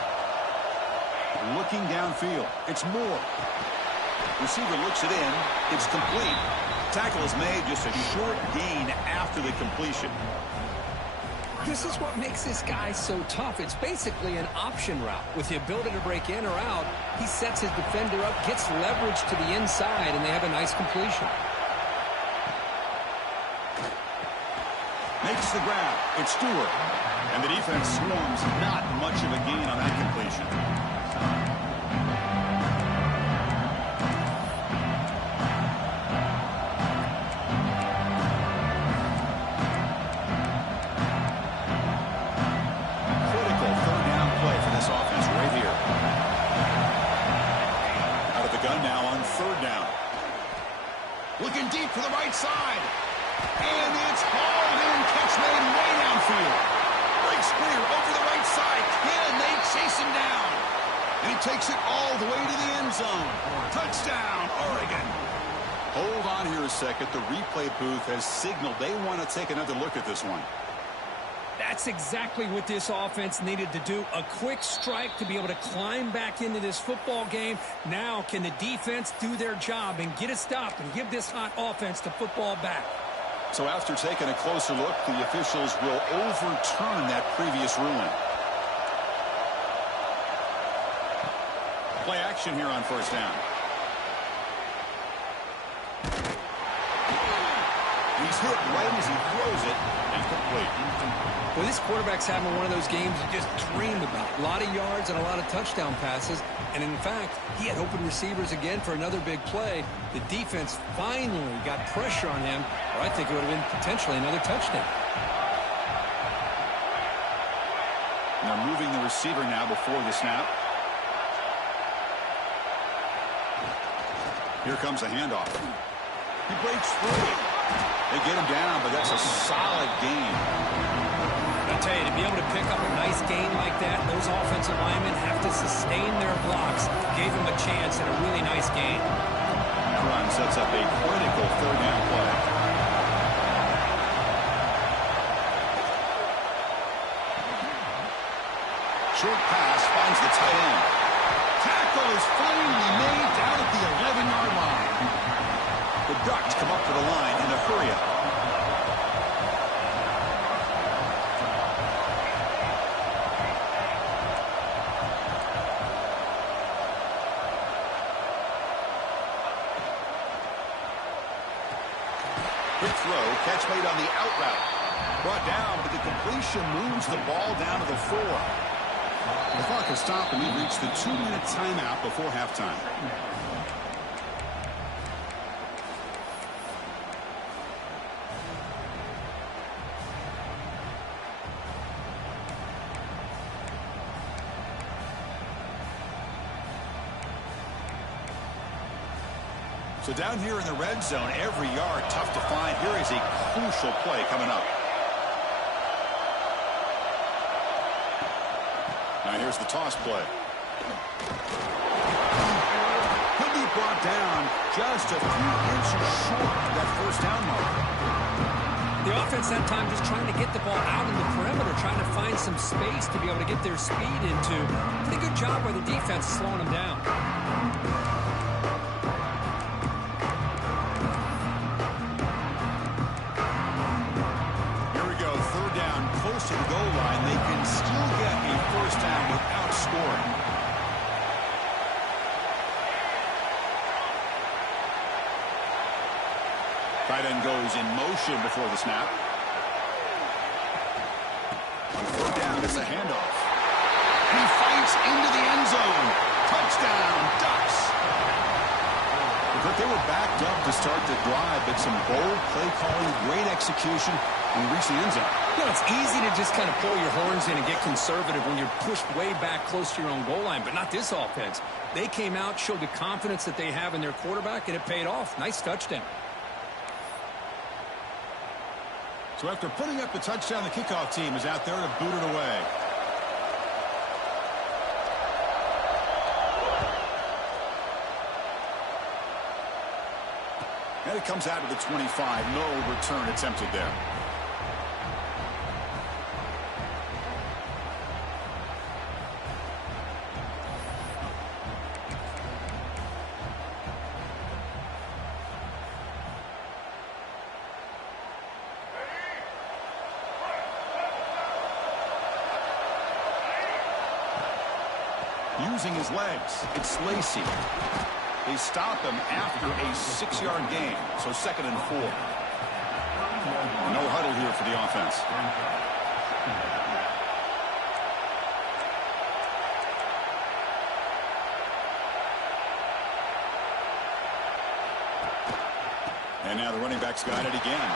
Looking downfield. It's Moore. Receiver looks it in. It's complete. Tackle is made, just a short gain after the completion. This is what makes this guy so tough. It's basically an option route. With the ability to break in or out, he sets his defender up, gets leverage to the inside, and they have a nice completion. Makes the grab. It's Stewart. And the defense swarms. Not much of a gain on that completion. Critical third down play for this offense right here. Out of the gun now on third down. Looking deep for the right side. And it's hauled in. Catch made way downfield. Breaks clear over the right side. Can they chase him down? And he takes it all the way to the end zone. Touchdown, Oregon. Hold on here a second. The replay booth has signaled they want to take another look at this one. That's exactly what this offense needed to do. A quick strike to be able to climb back into this football game. Now can the defense do their job and get a stop and give this hot offense the football back? So after taking a closer look, the officials will overturn that previous ruling. Play action here on first down. He's hit right as he throws it. Incomplete. Well, this quarterback's having one of those games you just dreamed about. A lot of yards and a lot of touchdown passes. And in fact, he had open receivers again for another big play. The defense finally got pressure on him, or I think it would have been potentially another touchdown. They're moving the receiver now before the snap. Here comes a handoff. He breaks through. They get him down, but that's a solid gain. I tell you, to be able to pick up a nice gain like that, those offensive linemen have to sustain their blocks. Gave him a chance and a really nice gain. Run sets up a critical third down play. Short pass finds the tight end. Tackle is finally made down at the 11-yard line. The Ducks come up to the line in a hurry-up. Quick throw, catch made on the out route. Brought down, but the completion moves the ball down to the 4. The clock has stopped, and we've reached the 2-minute timeout before halftime. So down here in the red zone, every yard tough to find. Here is a crucial play coming up. Now here's the toss play. He'll be brought down just a few inches short of that first down mark. The offense that time just trying to get the ball out in the perimeter, trying to find some space to be able to get their speed into. Pretty good job by the defense slowing them down. To the goal line, they can still get a first down without scoring. Tight end goes in motion before the snap. On third down, it's a handoff. He fights into the end zone. Touchdown, Ducks. But they were backed up to start the drive, but some bold play calling, great execution, and reach the end zone. You know, it's easy to just kind of pull your horns in and get conservative when you're pushed way back close to your own goal line, but not this offense. They came out, showed the confidence that they have in their quarterback, and it paid off. Nice touchdown. So after putting up the touchdown, the kickoff team is out there to boot it away. And it comes out of the 25. No return attempted there. Using his legs, it's Lacy. They stop him after a 6-yard gain, so 2nd and 4. No huddle here for the offense. And now the running back's got it again.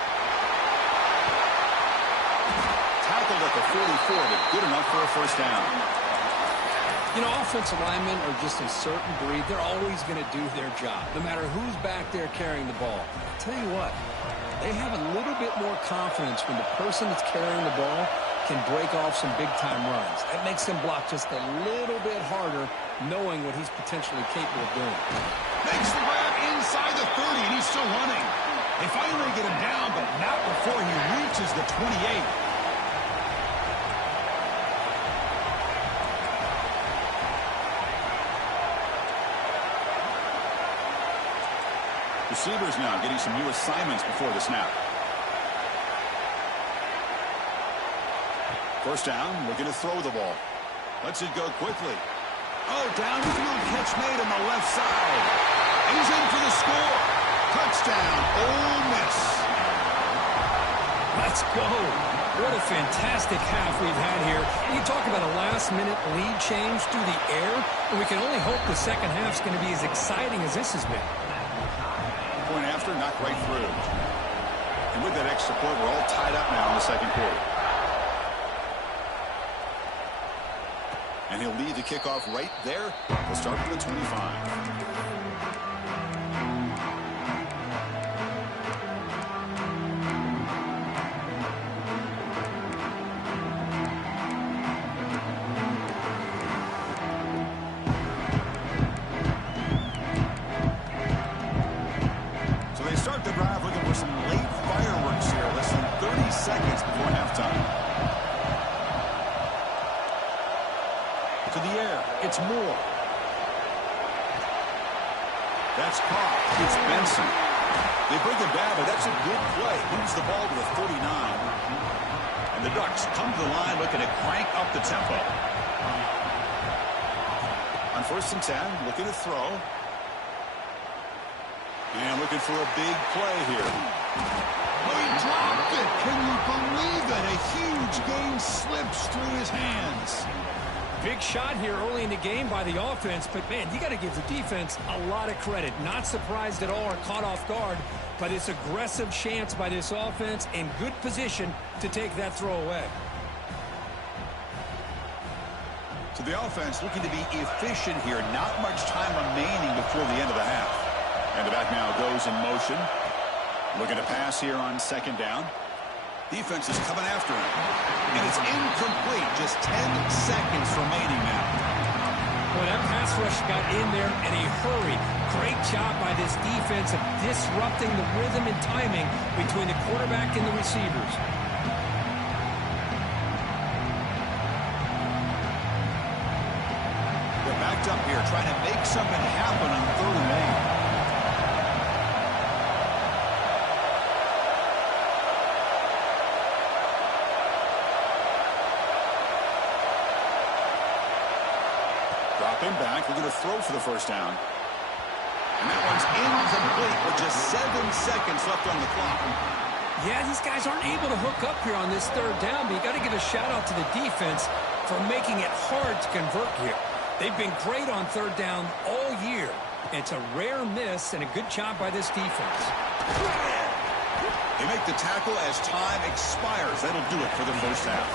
Tackled at the 44, but good enough for a first down. You know, offensive linemen are just a certain breed. They're always going to do their job, no matter who's back there carrying the ball. I'll tell you what, they have a little bit more confidence when the person that's carrying the ball can break off some big-time runs. That makes them block just a little bit harder, knowing what he's potentially capable of doing. Makes the grab inside the 30, and he's still running. They finally get him down, but not before he reaches the 28. Receivers now getting some new assignments before the snap. First down, looking to throw the ball. Lets it go quickly. Oh, downfield catch made on the left side. And he's in for the score. Touchdown, Ole Miss. Let's go. What a fantastic half we've had here. You talk about a last-minute lead change through the air, and we can only hope the second half's going to be as exciting as this has been. Point after, knocked right through. And with that extra point, we're all tied up now in the second quarter. And he'll lead the kickoff right there. We'll start from the 25. To the air. It's Moore. That's caught. It's Benson. They bring him down, but that's a good play. Moves the ball to the 39. And the Ducks come to the line looking to crank up the tempo. On 1st and 10, looking to throw. And looking for a big play here. Oh, he dropped it. Can you believe that? A huge game slips through his hands. Big shot here early in the game by the offense, but, man, you got to give the defense a lot of credit. Not surprised at all or caught off guard, but it's aggressive chance by this offense in good position to take that throw away. So the offense looking to be efficient here. Not much time remaining before the end of the half. And the back now goes in motion. Looking to pass here on 2nd down. Defense is coming after him. And it's incomplete. Just 10 seconds remaining now. Well, that pass rush got in there in a hurry. Great job by this defense of disrupting the rhythm and timing between the quarterback and the receivers. They're backed up here trying to make something happen on 3rd and 8. Dropping back, we're going to throw for the first down. And that one's incomplete with just 7 seconds left on the clock. Yeah, these guys aren't able to hook up here on this 3rd down, but you got to give a shout-out to the defense for making it hard to convert here. They've been great on 3rd down all year. It's a rare miss and a good job by this defense. They make the tackle as time expires. That'll do it for the first half.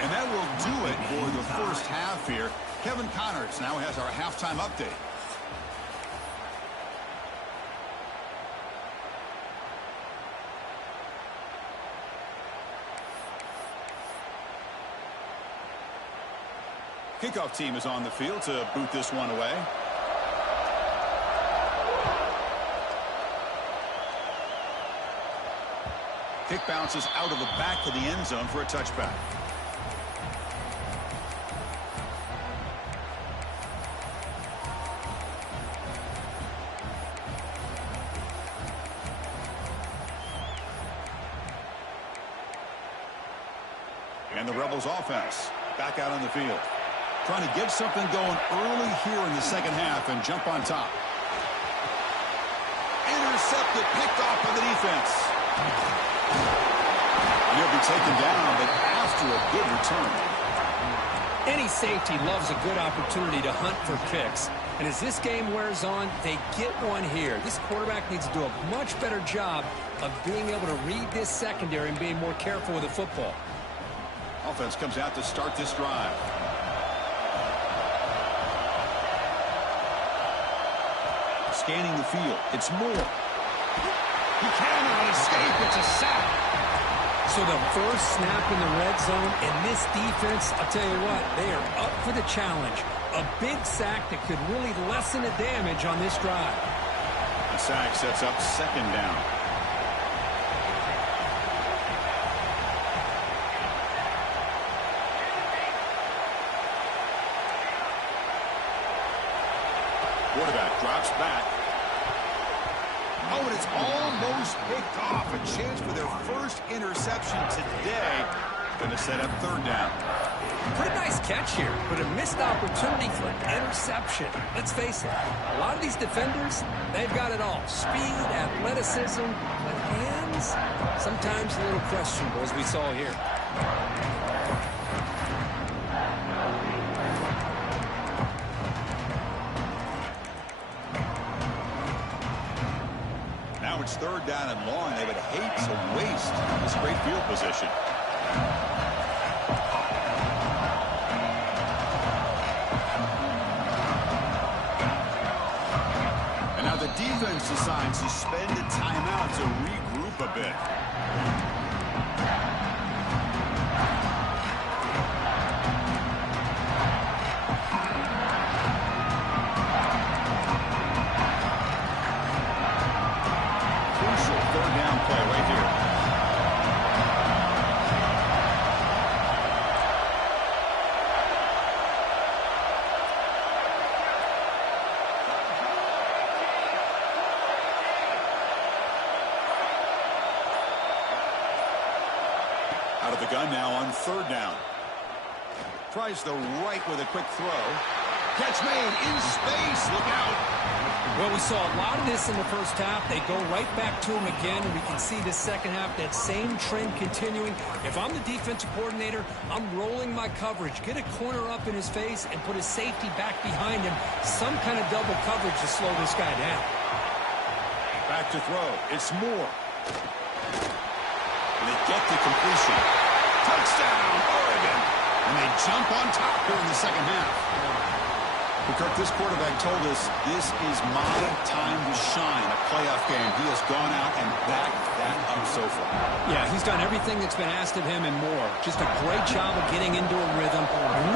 And that will do it for the first half here. Kevin Connors now has our halftime update. Kickoff team is on the field to boot this one away. Kick bounces out of the back of the end zone for a touchback. And the Rebels offense back out on the field. Trying to get something going early here in the second half and jump on top. Intercepted, picked off by the defense. He'll be taken down, but after a good return. Any safety loves a good opportunity to hunt for picks. And as this game wears on, they get one here. This quarterback needs to do a much better job of being able to read this secondary and being more careful with the football. Offense comes out to start this drive. Scanning the field. It's Moore. He cannot escape. It's a sack. So the first snap in the red zone, and this defense, I'll tell you what, they are up for the challenge. A big sack that could really lessen the damage on this drive. The sack sets up second down. Quarterback drops back. Oh, and it's almost picked off. A chance for their first interception today. Going to set up third down. Pretty nice catch here, but a missed opportunity for an interception. Let's face it, a lot of these defenders, they've got it all. Speed, athleticism, but hands, sometimes a little questionable, as we saw here. Now it's third down and long. They would hate to waste this great field position. And now the defense decides to spend a timeout to regroup a bit. Out of the gun now on third down. Tries the right with a quick throw. Catch made in space. Look out. Well, we saw a lot of this in the first half. They go right back to him again, and we can see the second half, that same trend continuing. If I'm the defensive coordinator, I'm rolling my coverage. Get a corner up in his face and put his safety back behind him. Some kind of double coverage to slow this guy down. Back to throw. It's Moore. And they get the completion. Touchdown, Oregon. And they jump on top here in the second half. But Kirk, this quarterback told us this is my time to shine. A playoff game. He has gone out and backed that up so far. Yeah, he's done everything that's been asked of him and more. Just a great job of getting into a rhythm.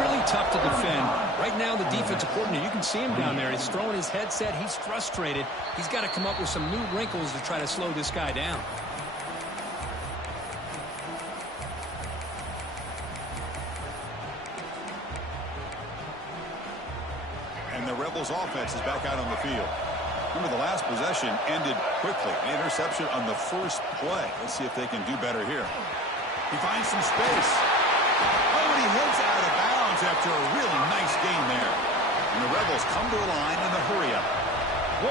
Really tough to defend. Right now, the defensive coordinator, you can see him down there. He's throwing his headset. He's frustrated. He's got to come up with some new wrinkles to try to slow this guy down. And the Rebels offense is back out on the field. Remember, the last possession ended quickly. An interception on the first play. Let's see if they can do better here. He finds some space. Oh, and he heads out of bounds after a really nice gain there. And the Rebels come to a line in the hurry-up.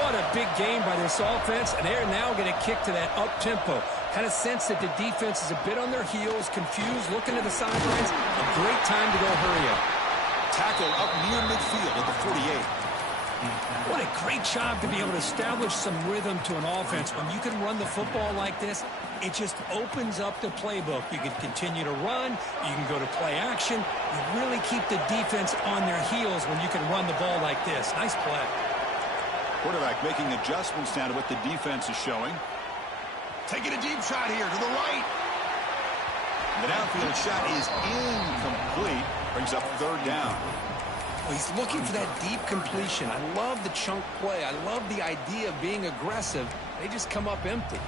What a big game by this offense, and they're now going to kick to that up-tempo. Kind of sense that the defense is a bit on their heels, confused, looking to the sidelines. A great time to go hurry up. Tackle up near midfield at the 48. What a great job to be able to establish some rhythm to an offense. When you can run the football like this, it just opens up the playbook. You can continue to run. You can go to play action. You really keep the defense on their heels when you can run the ball like this. Nice play. Quarterback making adjustments now to what the defense is showing. Taking a deep shot here to the right. The downfield shot is incomplete. Brings up third down. Well, he's looking for that deep completion. I love the chunk play. I love the idea of being aggressive. They just come up empty.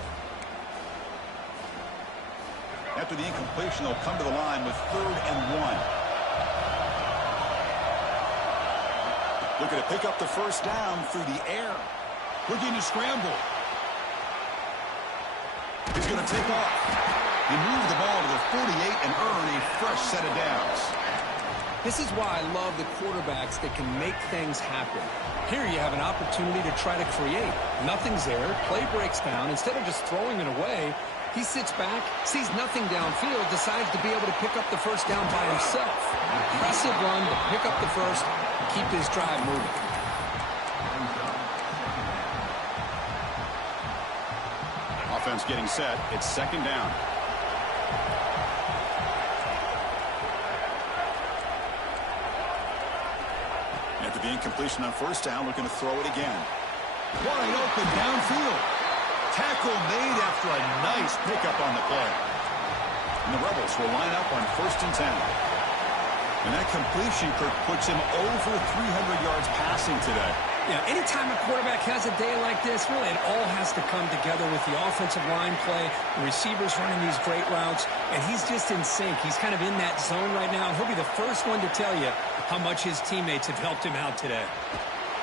After the incompletion, they'll come to the line with 3rd and 1. Looking to pick up the first down through the air. Looking to scramble. He's going to take off. He moved the ball to the 48 and earn a fresh set of downs. This is why I love the quarterbacks that can make things happen. Here you have an opportunity to try to create. Nothing's there. Play breaks down. Instead of just throwing it away, He sits back, sees nothing downfield, decides to be able to pick up the first down by himself. Impressive run to pick up the first and keep this drive moving. Offense getting set. It's second down. After the incompletion on first down, looking to throw it again. Wide open downfield. Tackle made after a nice pickup on the play. And the Rebels will line up on 1st and 10. And that completion, Kirk, puts him over 300 yards passing today. Yeah, anytime a quarterback has a day like this, really it all has to come together with the offensive line play, the receivers running these great routes, and he's just in sync. He's kind of in that zone right now, and he'll be the first one to tell you how much his teammates have helped him out today.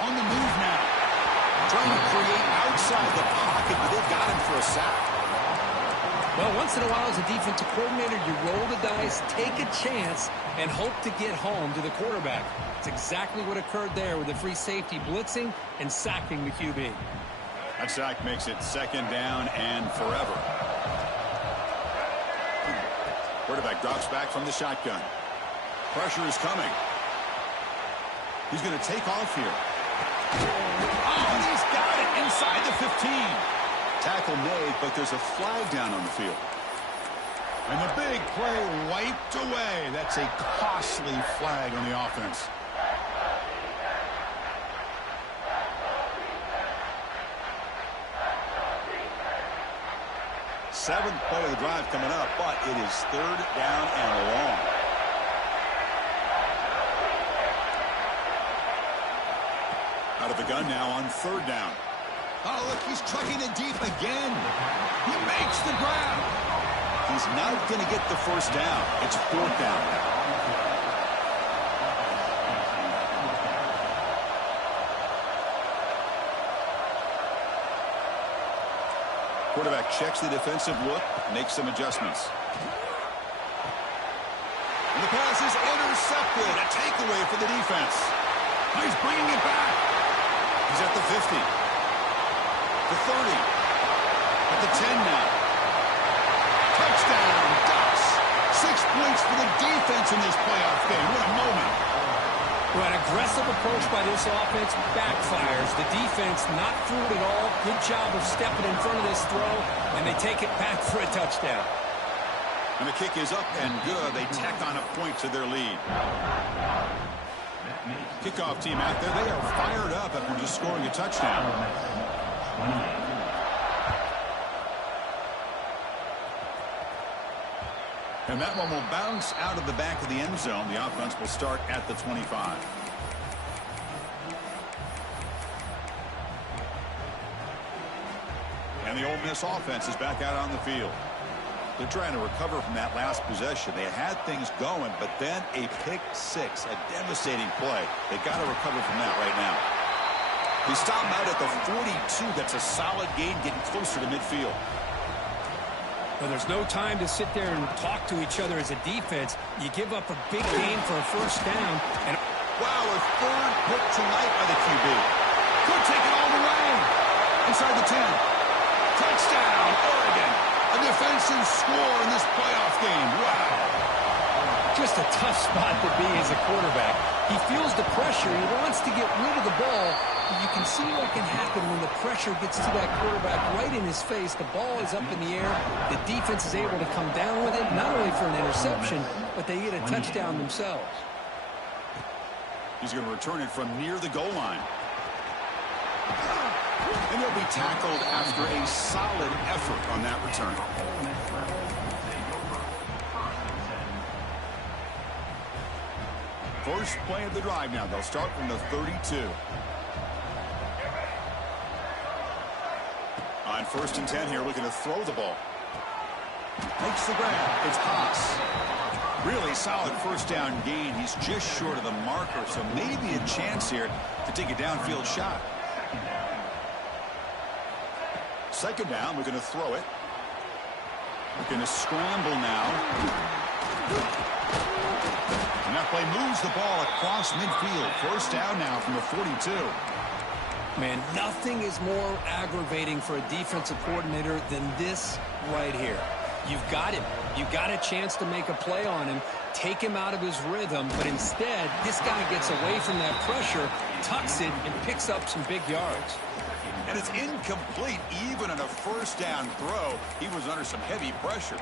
On the move now. Trying to create outside the pocket, but they've got him for a sack. Well, once in a while as a defensive coordinator, you roll the dice, take a chance, and hope to get home to the quarterback. It's exactly what occurred there with the free safety blitzing and sacking the QB. That sack makes it second down and forever. Quarterback drops back from the shotgun. Pressure is coming. He's going to take off here. Oh, and he's got it inside the 15. Tackle made, but there's a flag down on the field. And the big play wiped away. That's a costly flag on the offense. Seventh play of the drive coming up, but it is third down and long. Out of the gun now on third down. Oh, look, he's trucking it deep again. He makes the grab. He's not going to get the first down. It's fourth down now. Quarterback checks the defensive look, makes some adjustments. And the pass is intercepted. A takeaway for the defense. He's bringing it back. He's at the 50. The 30. At the 10 now. Touchdown, Ducks. 6 points for the defense in this playoff game. What a moment. Well, an aggressive approach by this offense backfires. The defense not fooled at all. Good job of stepping in front of this throw, and they take it back for a touchdown. And the kick is up and good. They tack on a point to their lead. Kickoff team out there. They are fired up after just scoring a touchdown. And that one will bounce out of the back of the end zone. The offense will start at the 25. And the Ole Miss offense is back out on the field. They're trying to recover from that last possession. They had things going, but then a pick six, a devastating play. They got to recover from that right now. They stop out at the 42. That's a solid gain, getting closer to midfield. Well, there's no time to sit there and talk to each other as a defense. You give up a big gain for a first down. And wow, a third pick tonight by the QB. Could take it all the way. Inside the 10. Touchdown, Oregon. A defensive score in this playoff game. Wow. Just a tough spot to be as a quarterback. He feels the pressure. He wants to get rid of the ball. But you can see what can happen when the pressure gets to that quarterback right in his face. The ball is up in the air. The defense is able to come down with it, not only for an interception, but they get a touchdown themselves. He's going to return it from near the goal line. And he'll be tackled after a solid effort on that return. First play of the drive now. They'll start from the 32. On 1st and 10 here, looking to throw the ball. Makes the grab. It's Haas. Really solid first down gain. He's just short of the marker, so maybe a chance here to take a downfield shot. Second down, we're going to throw it. We're going to scramble now. And that play moves the ball across midfield. First down now from the 42. Man, nothing is more aggravating for a defensive coordinator than this right here. You've got him. You got a chance to make a play on him, take him out of his rhythm, but instead, this guy gets away from that pressure, tucks it, and picks up some big yards. And it's incomplete even on a first down throw. He was under some heavy pressure.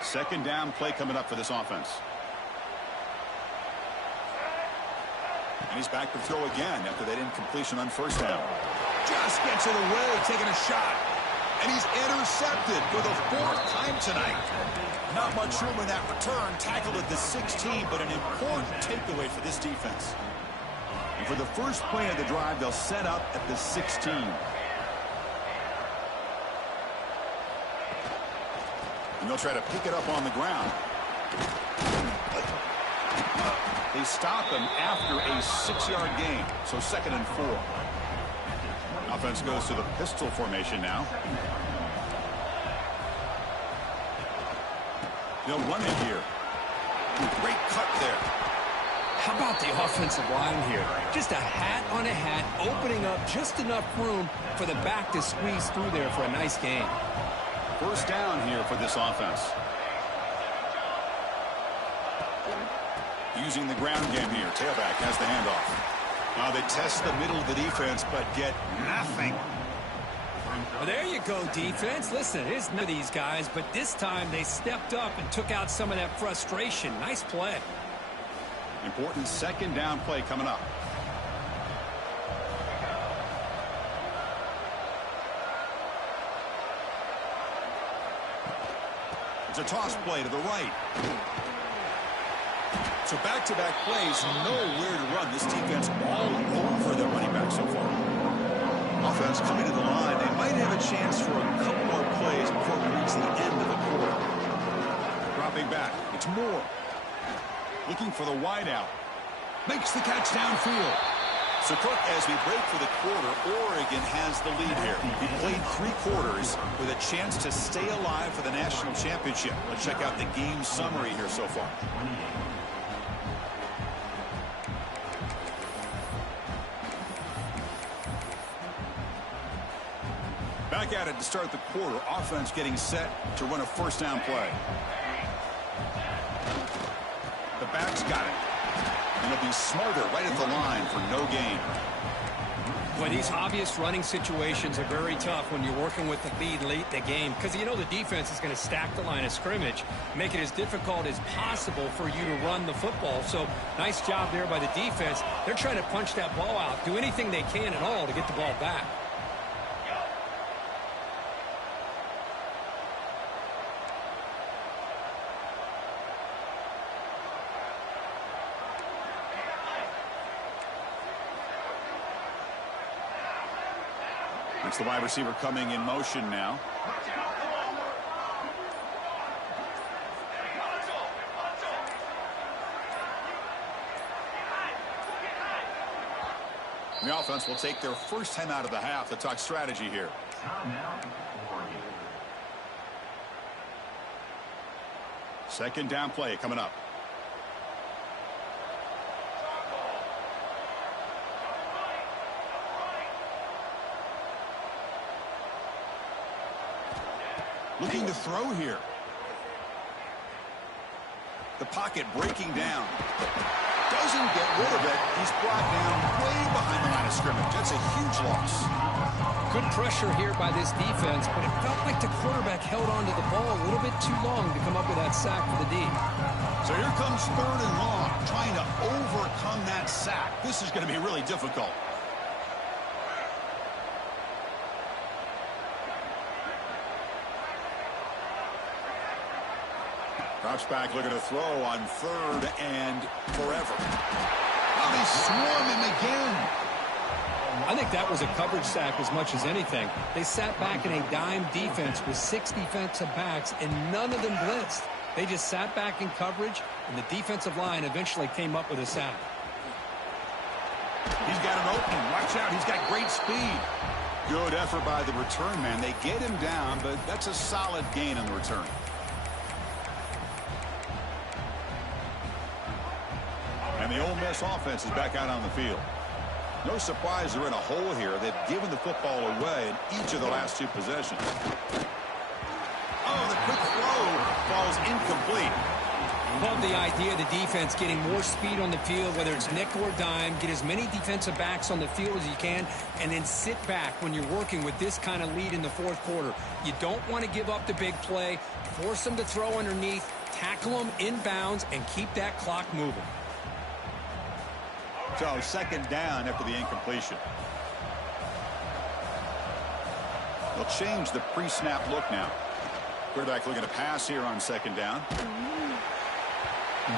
Second down play coming up for this offense. And he's back to throw again after that incompletion on first down. Just gets it away, taking a shot. And he's intercepted for the fourth time tonight. Not much room in that return. Tackled at the 16, but an important takeaway for this defense. And for the first play of the drive, they'll set up at the 16. And they'll try to pick it up on the ground. They stop him after a 6-yard gain. So 2nd and 4. Offense goes to the pistol formation now. They'll run it here. Great cut there. How about the offensive line here? Just a hat on a hat, opening up just enough room for the back to squeeze through there for a nice gain. First down here for this offense. Using the ground game here. Tailback has the handoff. Now they test the middle of the defense, but get nothing. Well, there you go, defense. Listen, it's none of these guys, but this time they stepped up and took out some of that frustration. Nice play. Important second down play coming up. It's a toss play to the right. So back-to-back plays, nowhere to run. This defense all over their running back so far. Offense coming to the line. They might have a chance for a couple more plays before we reach the end of the quarter. Dropping back. It's Moore. Looking for the wideout. Makes the catch downfield. So, Cook, as we break for the quarter, Oregon has the lead here. He played 3 quarters with a chance to stay alive for the national championship. Let's check out the game summary here so far. Back at it to start the quarter. Offense getting set to run a first down play. The back's got it. And he'll be smarter right at the line for no gain. Well, these obvious running situations are very tough when you're working with the lead late in the game because you know the defense is going to stack the line of scrimmage, make it as difficult as possible for you to run the football. So nice job there by the defense. They're trying to punch that ball out, do anything they can at all to get the ball back. It's the wide receiver coming in motion now. The offense will take their first time out of the half to talk strategy here. Second down play coming up. Looking to throw here. The pocket breaking down. Doesn't get rid of it. He's brought down way behind the line of scrimmage. That's a huge loss. Good pressure here by this defense, but it felt like the quarterback held on to the ball a little bit too long to come up with that sack for the D. So here comes 3rd and long, trying to overcome that sack. This is going to be really difficult. Drops back, looking to throw on 3rd and forever. Oh, they swarm him again. I think that was a coverage sack as much as anything. They sat back in a dime defense with 6 defensive backs, and none of them blitzed. They just sat back in coverage, and the defensive line eventually came up with a sack. He's got an opening. Watch out. He's got great speed. Good effort by the return man. They get him down, but that's a solid gain on the return. Miss offense is back out on the field. No surprise they're in a hole here. They've given the football away in each of the last 2 possessions. Oh, the quick throw falls incomplete. Love the idea of the defense getting more speed on the field, whether it's nickel or dime. Get as many defensive backs on the field as you can, and then sit back when you're working with this kind of lead in the 4th quarter. You don't want to give up the big play. Force them to throw underneath, tackle them inbounds, and keep that clock moving. So 2nd down after the incompletion. They'll change the pre-snap look now. Quarterback looking to pass here on 2nd down.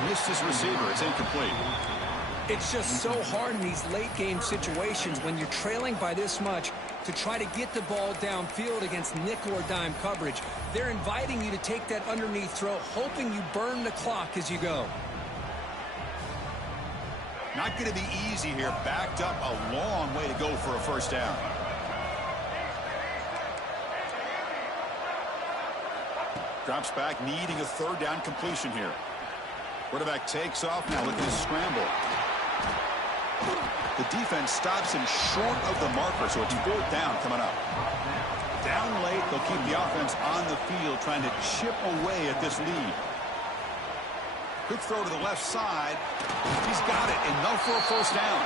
Missed his receiver. It's incomplete. It's just so hard in these late-game situations when you're trailing by this much to try to get the ball downfield against nickel or dime coverage. They're inviting you to take that underneath throw, hoping you burn the clock as you go. Not going to be easy here. Backed up a long way to go for a 1st down. Drops back, needing a 3rd down completion here. Quarterback takes off now, looking to scramble. The defense stops him short of the marker, so it's 4th down coming up. Down late, they'll keep the offense on the field, trying to chip away at this lead. Quick throw to the left side. He's got it. Enough for a 1st down.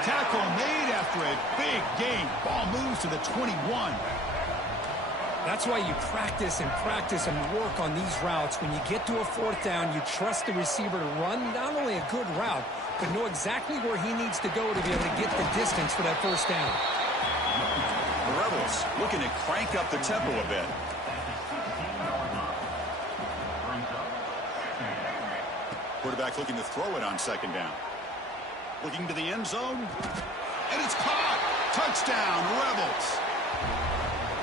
Tackle made after a big gain. Ball moves to the 21. That's why you practice and work on these routes. When you get to a 4th down, you trust the receiver to run not only a good route, but know exactly where he needs to go to be able to get the distance for that 1st down. The Rebels looking to crank up the tempo a bit. Quarterback looking to throw it on 2nd down. Looking to the end zone. And it's caught. Touchdown, Rebels.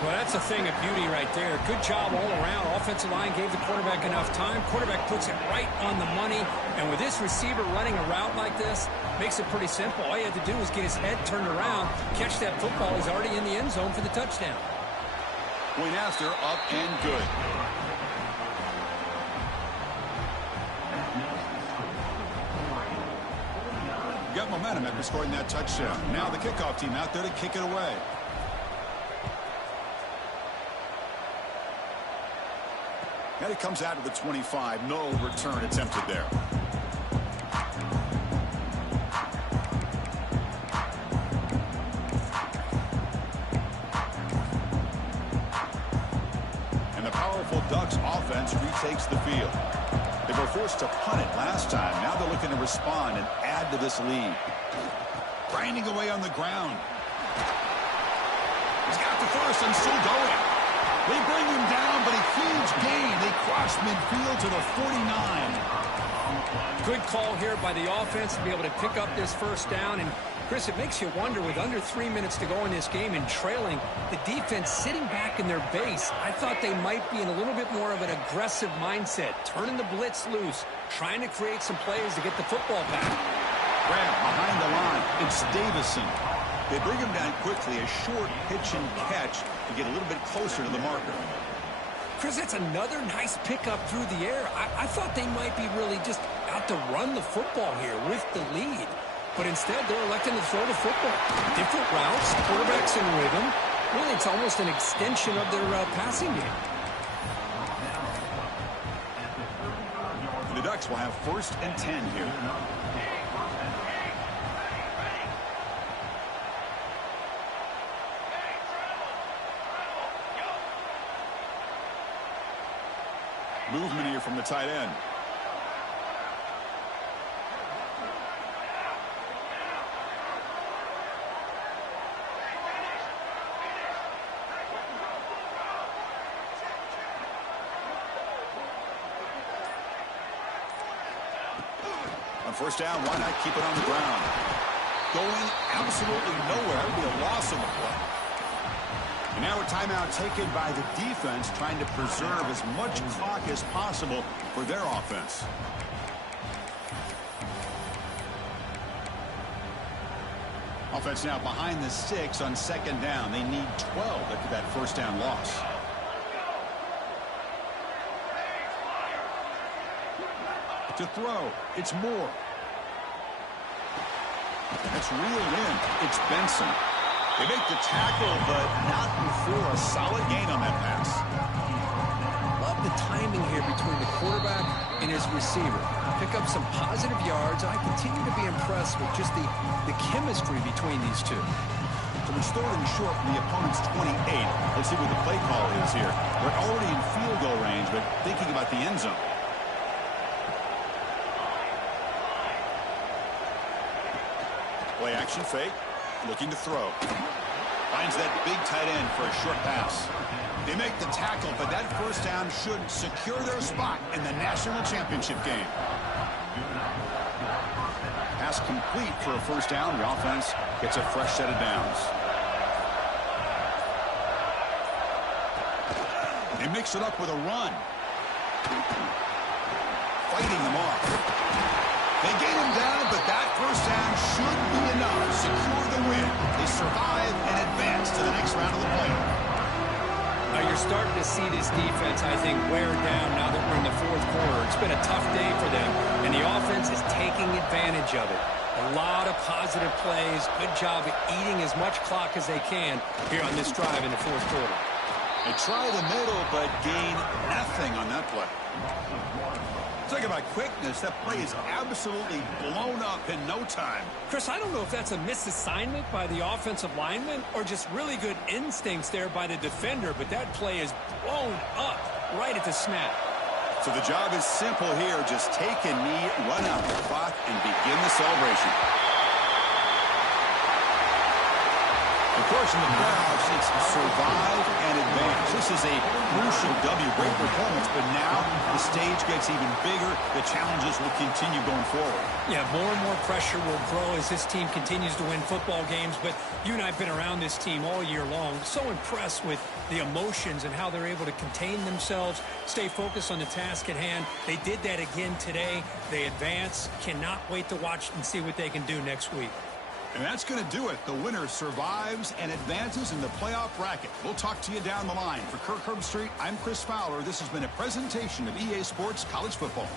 Well, that's a thing of beauty right there. Good job all around. Offensive line gave the quarterback enough time. Quarterback puts it right on the money. And with this receiver running a route like this, makes it pretty simple. All you have to do is get his head turned around, catch that football. He's already in the end zone for the touchdown. Point after, up and good. Got momentum after scoring that touchdown. Now the kickoff team out there to kick it away. And it comes out of the 25. No return attempted there. And the powerful Ducks offense retakes the field. They were forced to punt it last time. Now they're looking to respond and add to this lead. Grinding away on the ground. He's got the 1st and still going. They bring him down, but a huge gain. They cross midfield to the 49. Good call here by the offense to be able to pick up this 1st down. And, Chris, it makes you wonder, with under 3 minutes to go in this game and trailing, the defense sitting back in their base, I thought they might be in a little bit more of an aggressive mindset, turning the blitz loose, trying to create some plays to get the football back. Graham behind the line. It's Davison. They bring him down quickly, a short pitch and catch to get a little bit closer to the marker. Chris, that's another nice pickup through the air. I thought they might be really just out to run the football here with the lead. But instead, they're electing to throw the football. Different routes, quarterbacks in rhythm. Really, it's almost an extension of their passing game. The Ducks will have 1st and 10 here. Movement here from the tight end. On 1st down, why not keep it on the ground? Going absolutely nowhere. That would be a loss on the play. And now a timeout taken by the defense, trying to preserve as much clock as possible for their offense. Offense now behind the 6 on 2nd down. They need 12 after that 1st down loss. To throw, it's Moore. That's reeled in. It's Benson. They make the tackle, but not before a solid gain on that pass. Love the timing here between the quarterback and his receiver. Pick up some positive yards, and I continue to be impressed with just the chemistry between these two. So it's third and short from the opponent's 28. Let's see what the play call is here. They're already in field goal range, but thinking about the end zone. Play action fake. Looking to throw. Finds that big tight end for a short pass. They make the tackle, but that first down should secure their spot in the national championship game. Pass complete for a first down. The offense gets a fresh set of downs. They mix it up with a run. Fighting them off. They gain him down, but that first down should be enough to secure the win. They survive and advance to the next round of the playoff. Now you're starting to see this defense, I think, wear down now that we're in the fourth quarter. It's been a tough day for them, and the offense is taking advantage of it. A lot of positive plays. Good job of eating as much clock as they can here on this drive in the fourth quarter. They try the middle, but gain nothing on that play. Talk about quickness. That play is absolutely blown up in no time. Chris, I don't know if that's a misassignment by the offensive lineman or just really good instincts there by the defender, but that play is blown up right at the snap. So the job is simple here. Just take a knee, run out the clock, and begin the celebration. Of course, in the playoffs, it's survive and advance. This is a crucial W. Great performance, but now the stage gets even bigger. The challenges will continue going forward. Yeah, more and more pressure will grow as this team continues to win football games, but you and I have been around this team all year long. So impressed with the emotions and how they're able to contain themselves, stay focused on the task at hand. They did that again today. They advance. Cannot wait to watch and see what they can do next week. And that's going to do it. The winner survives and advances in the playoff bracket. We'll talk to you down the line. For Kirk Herbstreit, I'm Chris Fowler. This has been a presentation of EA Sports College Football.